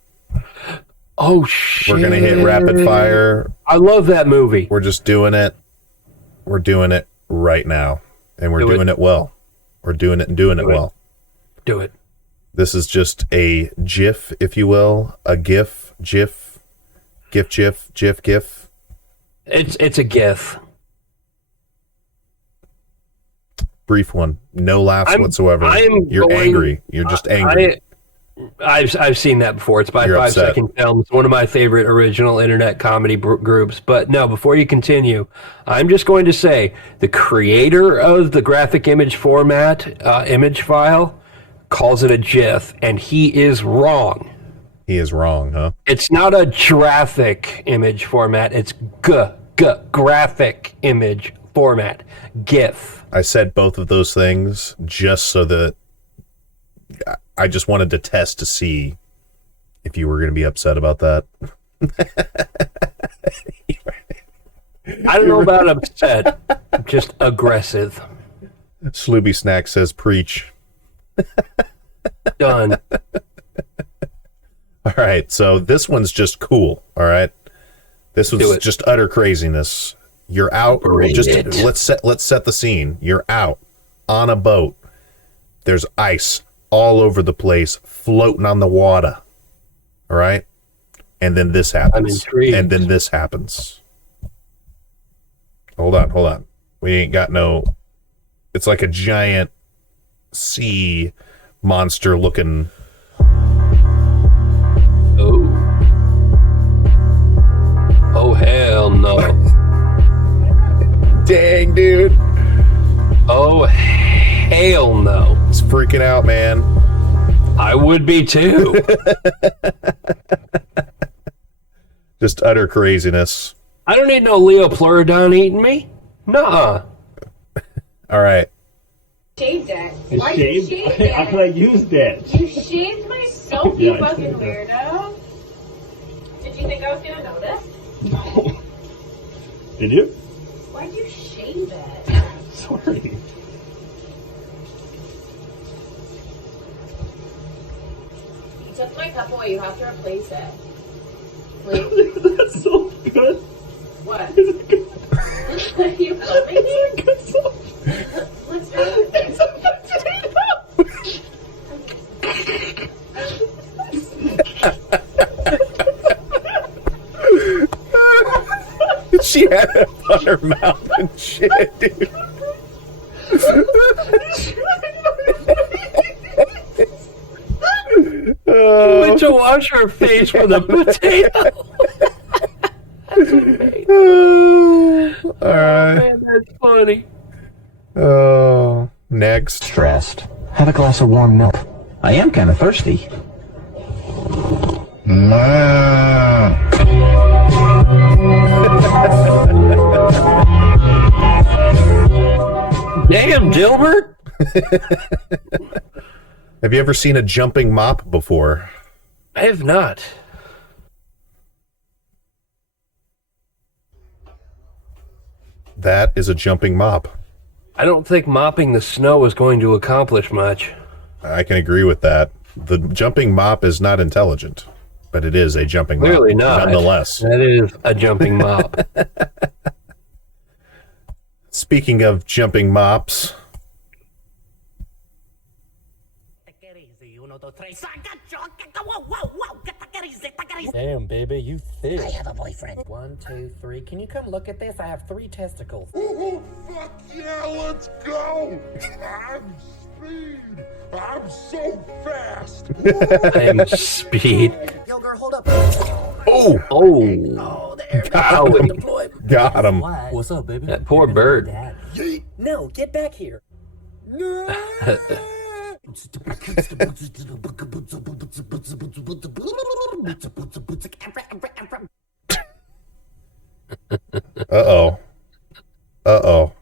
Oh, shit. We're going to hit rapid fire. I love that movie. We're just doing it. We're doing it right now. And we're doing it well. We're doing it and doing it well. Do it. This is just a GIF, if you will. A GIF. It's a GIF. Brief one. No laughs whatsoever. You're angry. You're just angry. I've seen that before. It's by You're 5 upset. Second Films, one of my favorite original internet comedy groups. But no, before you continue, I'm just going to say the creator of the graphic image format, image file, calls it a GIF, and he is wrong. He is wrong, huh? It's not a graphic image format. It's graphic image format. GIF. I said both of those things just so that I just wanted to test to see if you were going to be upset about that. I don't know about upset, just aggressive. Slooby Snack says preach. Done. All right, so this one's just cool, all right? This one's just utter craziness. You're out. Let's set the scene. You're out on a boat. There's ice all over the place, floating on the water. All right? And then this happens. I'm intrigued. And then this happens. Hold on. We ain't got no... It's like a giant sea monster looking... Oh, hell no. Dang, dude. Oh, hell no. It's freaking out, man. I would be too. Just utter craziness. I don't need no Leo Pleurodon eating me. Nuh-uh. All right. Shaved it. Why you shaved it? I thought I used it. You shaved my soap, you Yeah, I fucking shaved it. weirdo. Did you think I was gonna notice? No. Did you? Why'd you shave it? Sorry. You took my cup away, you have to replace it. Please. That's so good. What? Are you filming me? Let's try this. She had it on her mouth and shit, dude. She went to wash her face with a potato. That's amazing. All right. Man, that's funny. Oh, next. Stressed. Have a glass of warm milk. I am kind of thirsty. Damn, Dilbert. Have you ever seen a jumping mop before? I have not. That is a jumping mop. I don't think mopping the snow is going to accomplish much. I can agree with that. The jumping mop is not intelligent, but it is a jumping mop. Clearly not. Nonetheless. That is a jumping mop. Speaking of jumping mops. Damn, baby, you thick. I have a boyfriend. 1, 2, 3. Can you come look at this? I have 3 testicles. Oh, fuck yeah, let's go! I'm speed! I'm so fast! I'm speed. Yo, girl, hold up. Oh! Oh, there. Got him. What's up, baby? That poor bird. No, get back here. No! Uh-oh.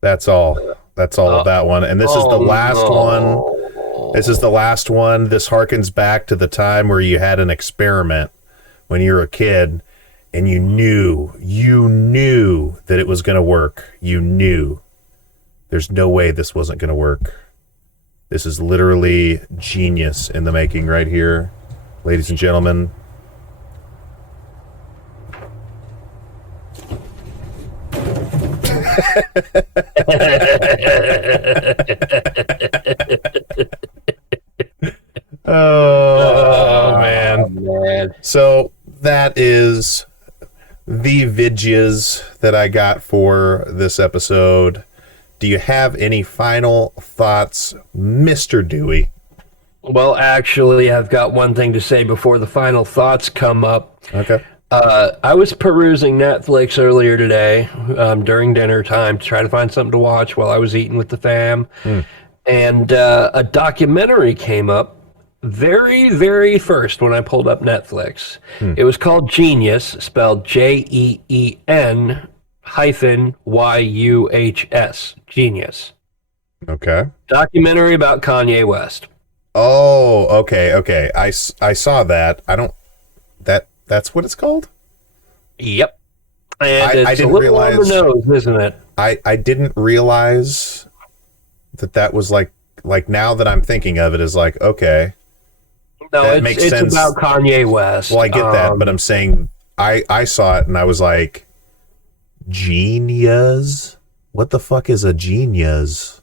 That's all of that one. And this is the last one. This is the last one. This harkens back to the time where you had an experiment when you were a kid and you knew that it was going to work. You knew. There's no way this wasn't going to work. This is literally genius in the making right here, ladies and gentlemen. Oh, man. So that is the vidges that I got for this episode. Do you have any final thoughts, Mr. Dewey? Well, actually, I've got one thing to say before the final thoughts come up. Okay. I was perusing Netflix earlier today during dinner time to try to find something to watch while I was eating with the fam. And a documentary came up very, very first when I pulled up Netflix. It was called Genius, spelled JEEN hyphen YUHS. Genius. Okay. Documentary about Kanye West. Oh, okay. I saw that. That's what it's called? Yep. And I it's didn't a little realize, on the nose, isn't it? I didn't realize that was like now that I'm thinking of it is like, okay. No, that makes it's sense. about Kanye West. Well, I get that, but I'm saying I saw it and I was like, genius? What the fuck is a genius?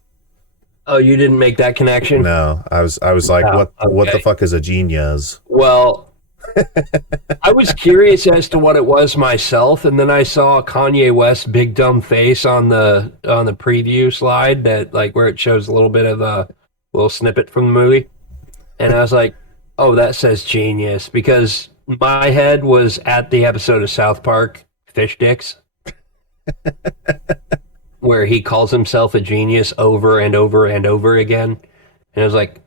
Oh, you didn't make that connection? No, I was like, what the fuck is a genius? Well, I was curious as to what it was myself, and then I saw Kanye West's big dumb face on the preview slide that like where it shows a little bit of a little snippet from the movie, and I was like, oh, that says genius, because my head was at the episode of South Park, Fish Dicks, where he calls himself a genius over and over and over again, and I was like,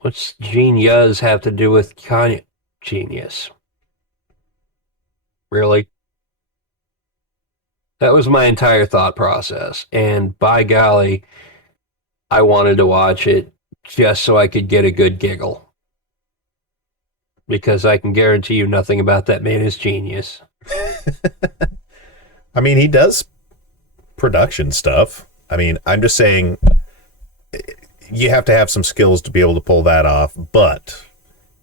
what's genius have to do with Kanye? Genius. Really? That was my entire thought process. And by golly, I wanted to watch it just so I could get a good giggle. Because I can guarantee you nothing about that man is genius. I mean, he does production stuff. I mean, I'm just saying you have to have some skills to be able to pull that off, but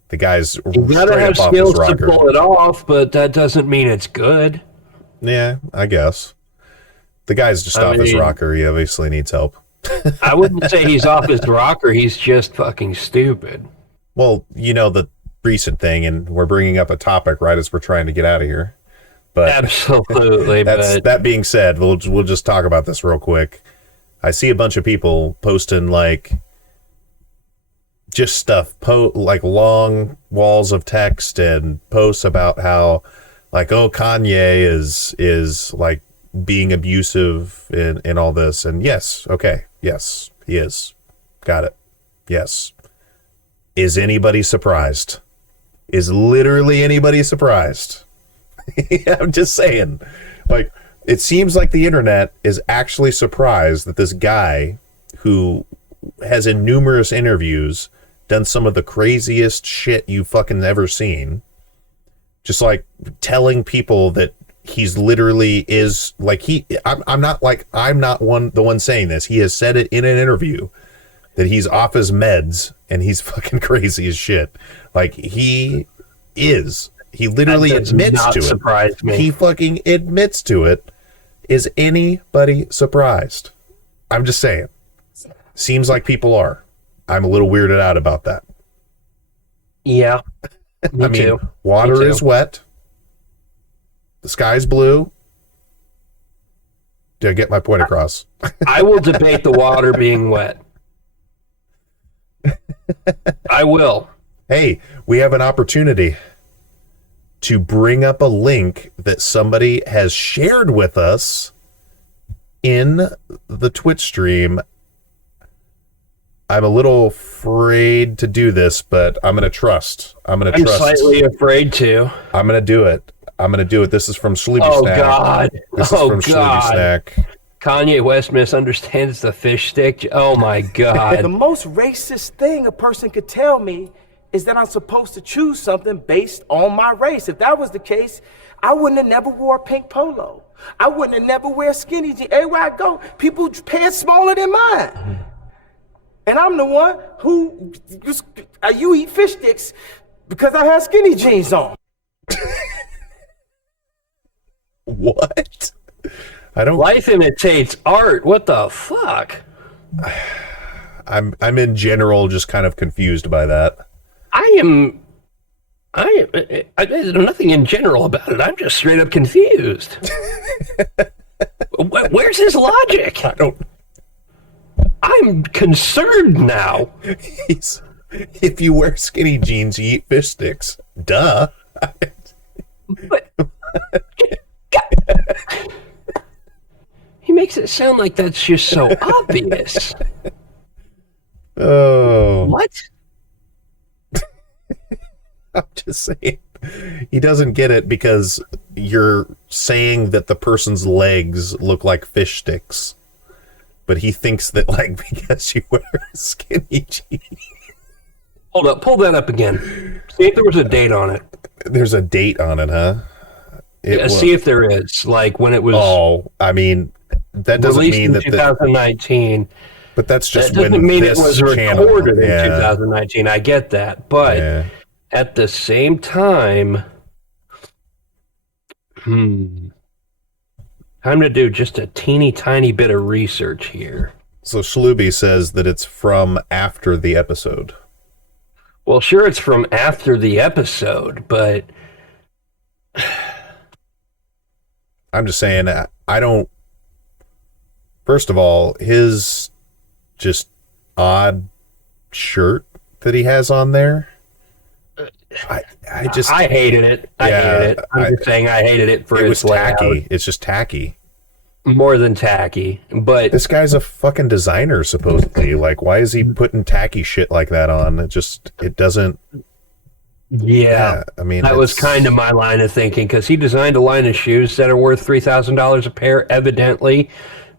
the guy's You gotta straight have up off his skills to rocker. pull it off, but that doesn't mean it's good. Yeah, I guess. The guy's just off his rocker. He obviously needs help. I wouldn't say he's off his rocker. He's just fucking stupid. Well, you know, the recent thing, and we're bringing up a topic right as we're trying to get out of here. But absolutely. That being said, we'll just talk about this real quick. I see a bunch of people posting like just stuff, like long walls of text and posts about how like, oh, Kanye is like being abusive in all this. And yes, okay, yes, he is. Got it. Yes. Is anybody surprised? Is literally anybody surprised? I'm just saying. Like, it seems like the internet is actually surprised that this guy who has in numerous interviews done some of the craziest shit you fucking ever seen, just like telling people that he's literally is like I'm not the one saying this. He has said it in an interview that he's off his meds and he's fucking crazy as shit. Like he literally admits to it. Me. He fucking admits to it. Is anybody surprised? I'm just saying. Seems like people are. I'm a little weirded out about that. Yeah. Me too. Water is wet. The sky's blue. Did I get my point across? I will debate the water being wet. I will. Hey, we have an opportunity to bring up a link that somebody has shared with us in the Twitch stream. I'm a little afraid to do this, but I'm going to trust. I'm slightly afraid to. I'm going to do it. This is from Sleepy Oh, Snack. God. This is from Sleepy Snack. Kanye West misunderstands the fish stick. Oh, my God. The most racist thing a person could tell me is that I'm supposed to choose something based on my race. If that was the case, I wouldn't have never wore a pink polo. I wouldn't have never wear skinny jeans. Everywhere I go, people pants smaller than mine. And I'm the one who, you eat fish sticks because I have skinny jeans on. What? I don't. Life imitates art. What the fuck? I'm in general just kind of confused by that. There's nothing in general about it. I'm just straight up confused. Where's his logic? I'm concerned now. If you wear skinny jeans, you eat fish sticks. Duh. But he makes it sound like that's just so obvious. Oh. What? I'm just saying. He doesn't get it because you're saying that the person's legs look like fish sticks. But he thinks that, like, because you wear skinny jeans. Hold up. Pull that up again. See if there was a date on it. There's a date on it, huh? See if there is. Like, when it was... Oh, I mean, that doesn't mean that... 2019. But that's just that doesn't mean it was recorded in yeah. 2019. I get that. But at the same time... Time to do just a teeny tiny bit of research here. So Shluby says that it's from after the episode. Well, sure, it's from after the episode, but... I'm just saying, I don't... First of all, his just odd shirt that he has on there, I hated it. I hated it. I'm just saying I hated it for its layout. Tacky. It's just tacky. More than tacky, but... This guy's a fucking designer, supposedly. Like, why is he putting tacky shit like that on? It doesn't... Yeah, I mean... That was kind of my line of thinking, because he designed a line of shoes that are worth $3,000 a pair, evidently.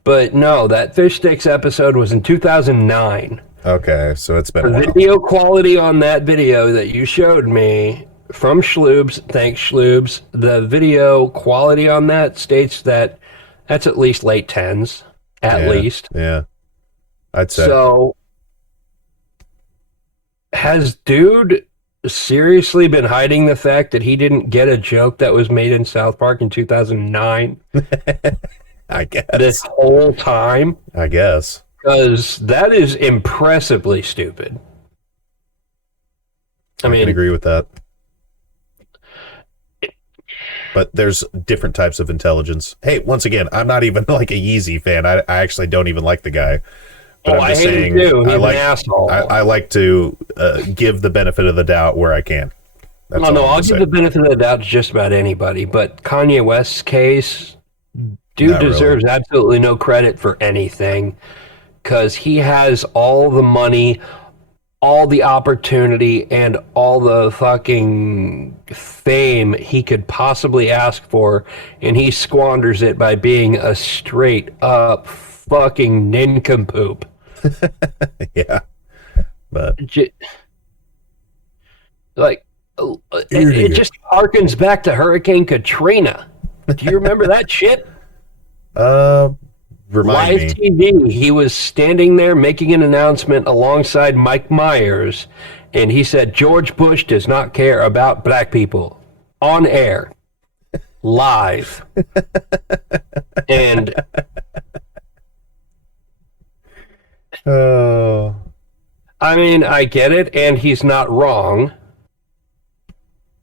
But no, that Fish Sticks episode was in 2009. Okay, so it's been a while. The video quality on that video that you showed me from Schloobs, thanks Schloobs, the video quality on that states that that's at least late 10s, at least. Yeah, I'd say. So, has dude seriously been hiding the fact that he didn't get a joke that was made in South Park in 2009? I guess. This whole time? I guess. Because that is impressively stupid. I can agree with that. But there's different types of intelligence. Hey, once again, I'm not even like a Yeezy fan. I actually don't even like the guy. But I'm just saying, him too. He's an asshole. I like to give the benefit of the doubt where I can. That's I'll give the benefit of the doubt to just about anybody. But Kanye West's case, dude deserves absolutely no credit for anything. Because he has all the money, all the opportunity, and all the fucking fame he could possibly ask for, and he squanders it by being a straight up fucking nincompoop. Yeah. But like it just harkens back to Hurricane Katrina. Do you remember that shit? Remind Live TV, he was standing there making an announcement alongside Mike Myers, and he said, George Bush does not care about black people. On air. Live. And... I mean, I get it, and he's not wrong,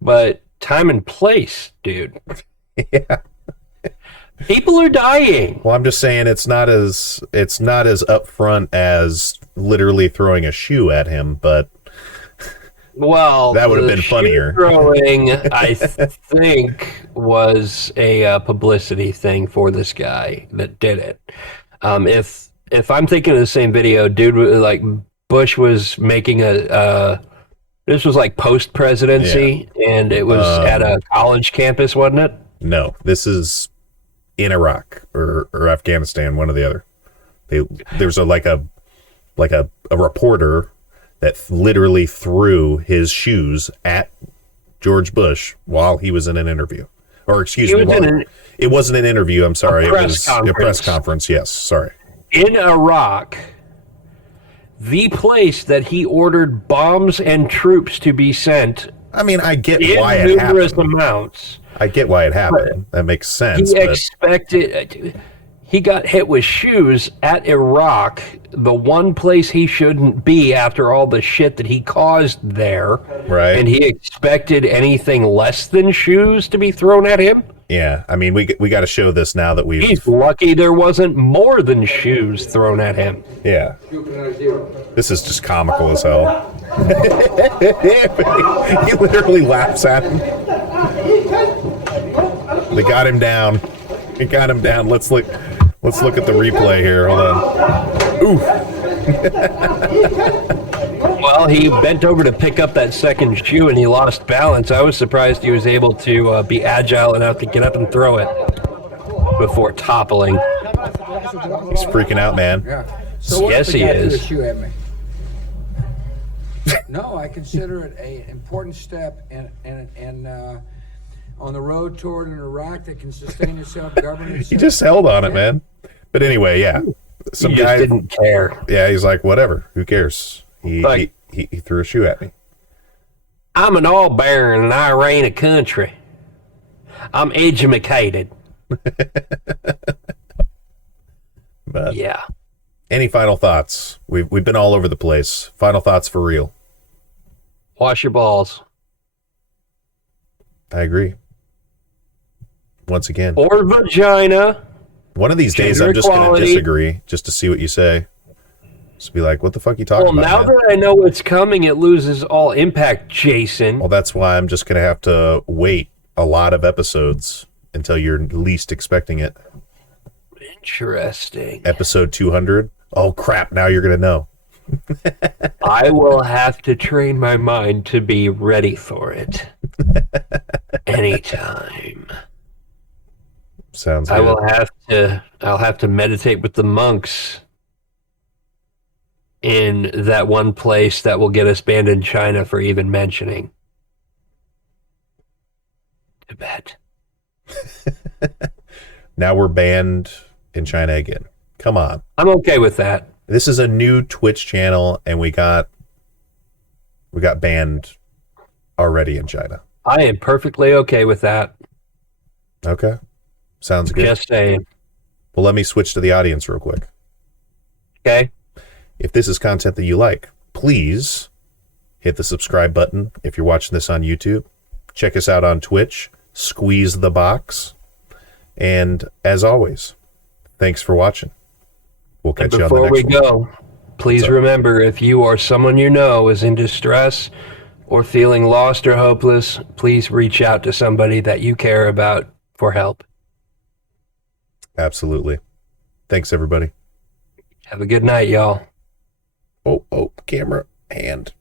but time and place, dude. Yeah. People are dying. Well, I'm just saying it's not as upfront as literally throwing a shoe at him, but that would have been funnier. Throwing, I think, was a publicity thing for this guy that did it. If I'm thinking of the same video, dude, like Bush was making this was like post-presidency, and it was at a college campus, wasn't it? No, this is in Iraq or Afghanistan, one or the other. There's a reporter that literally threw his shoes at George Bush while he was in an interview. Or excuse me, it wasn't an interview, I'm sorry. It was a press conference, yes, sorry. In Iraq, the place that he ordered bombs and troops to be sent. I mean, I get why it happened. Numerous amounts. I get why it happened. That makes sense. He got hit with shoes at Iraq, the one place he shouldn't be after all the shit that he caused there. Right. And he expected anything less than shoes to be thrown at him. Yeah, I mean, we got to show this now that He's lucky there wasn't more than shoes thrown at him. Yeah. This is just comical as hell. He literally laughs at him. They got him down. Let's look at the replay here. Hold on. Oof. Well, he bent over to pick up that second shoe and he lost balance. I was surprised he was able to be agile enough to get up and throw it before toppling. He's freaking out, man. Yeah. So what Yes, if the he guy threw a is. shoe at me? No, I consider it an important step and on the road toward an Iraq that can sustain itself, govern itself. He just held on it, man. But anyway, yeah. Some He guy just didn't care. Yeah, he's like, whatever. Who cares? He Like- he threw a shoe at me. I'm an all-bearer and I reign a country. I'm educated. But Yeah. any final thoughts? We've been all over the place. Final thoughts for real. Wash your balls. I agree. Once again. Or vagina. One of these days Gender I'm just going to equality. disagree just to see what you say. Just be like, what the fuck are you talking Well, about, now man? that I know what's coming, it loses all impact, Jason. Well, that's why I'm just going to have to wait a lot of episodes until you're least expecting it. Interesting. Episode 200. Oh, crap. Now you're going to know. I will have to train my mind to be ready for it. Anytime. Sounds good. I'll have to meditate with the monks in that one place that will get us banned in China for even mentioning Tibet. Now we're banned in China again. Come on. I'm okay with that. This is a new Twitch channel, and we got banned already in China. I am perfectly okay with that. Okay. Sounds good. Just saying. Well, let me switch to the audience real quick. Okay. If this is content that you like, please hit the subscribe button if you're watching this on YouTube. Check us out on Twitch. Squeeze the box. And as always, thanks for watching. We'll catch you on the Before next we one. go, please remember, if you or someone you know is in distress or feeling lost or hopeless, please reach out to somebody that you care about for help. Absolutely. Thanks, everybody. Have a good night, y'all. Oh, camera, hand.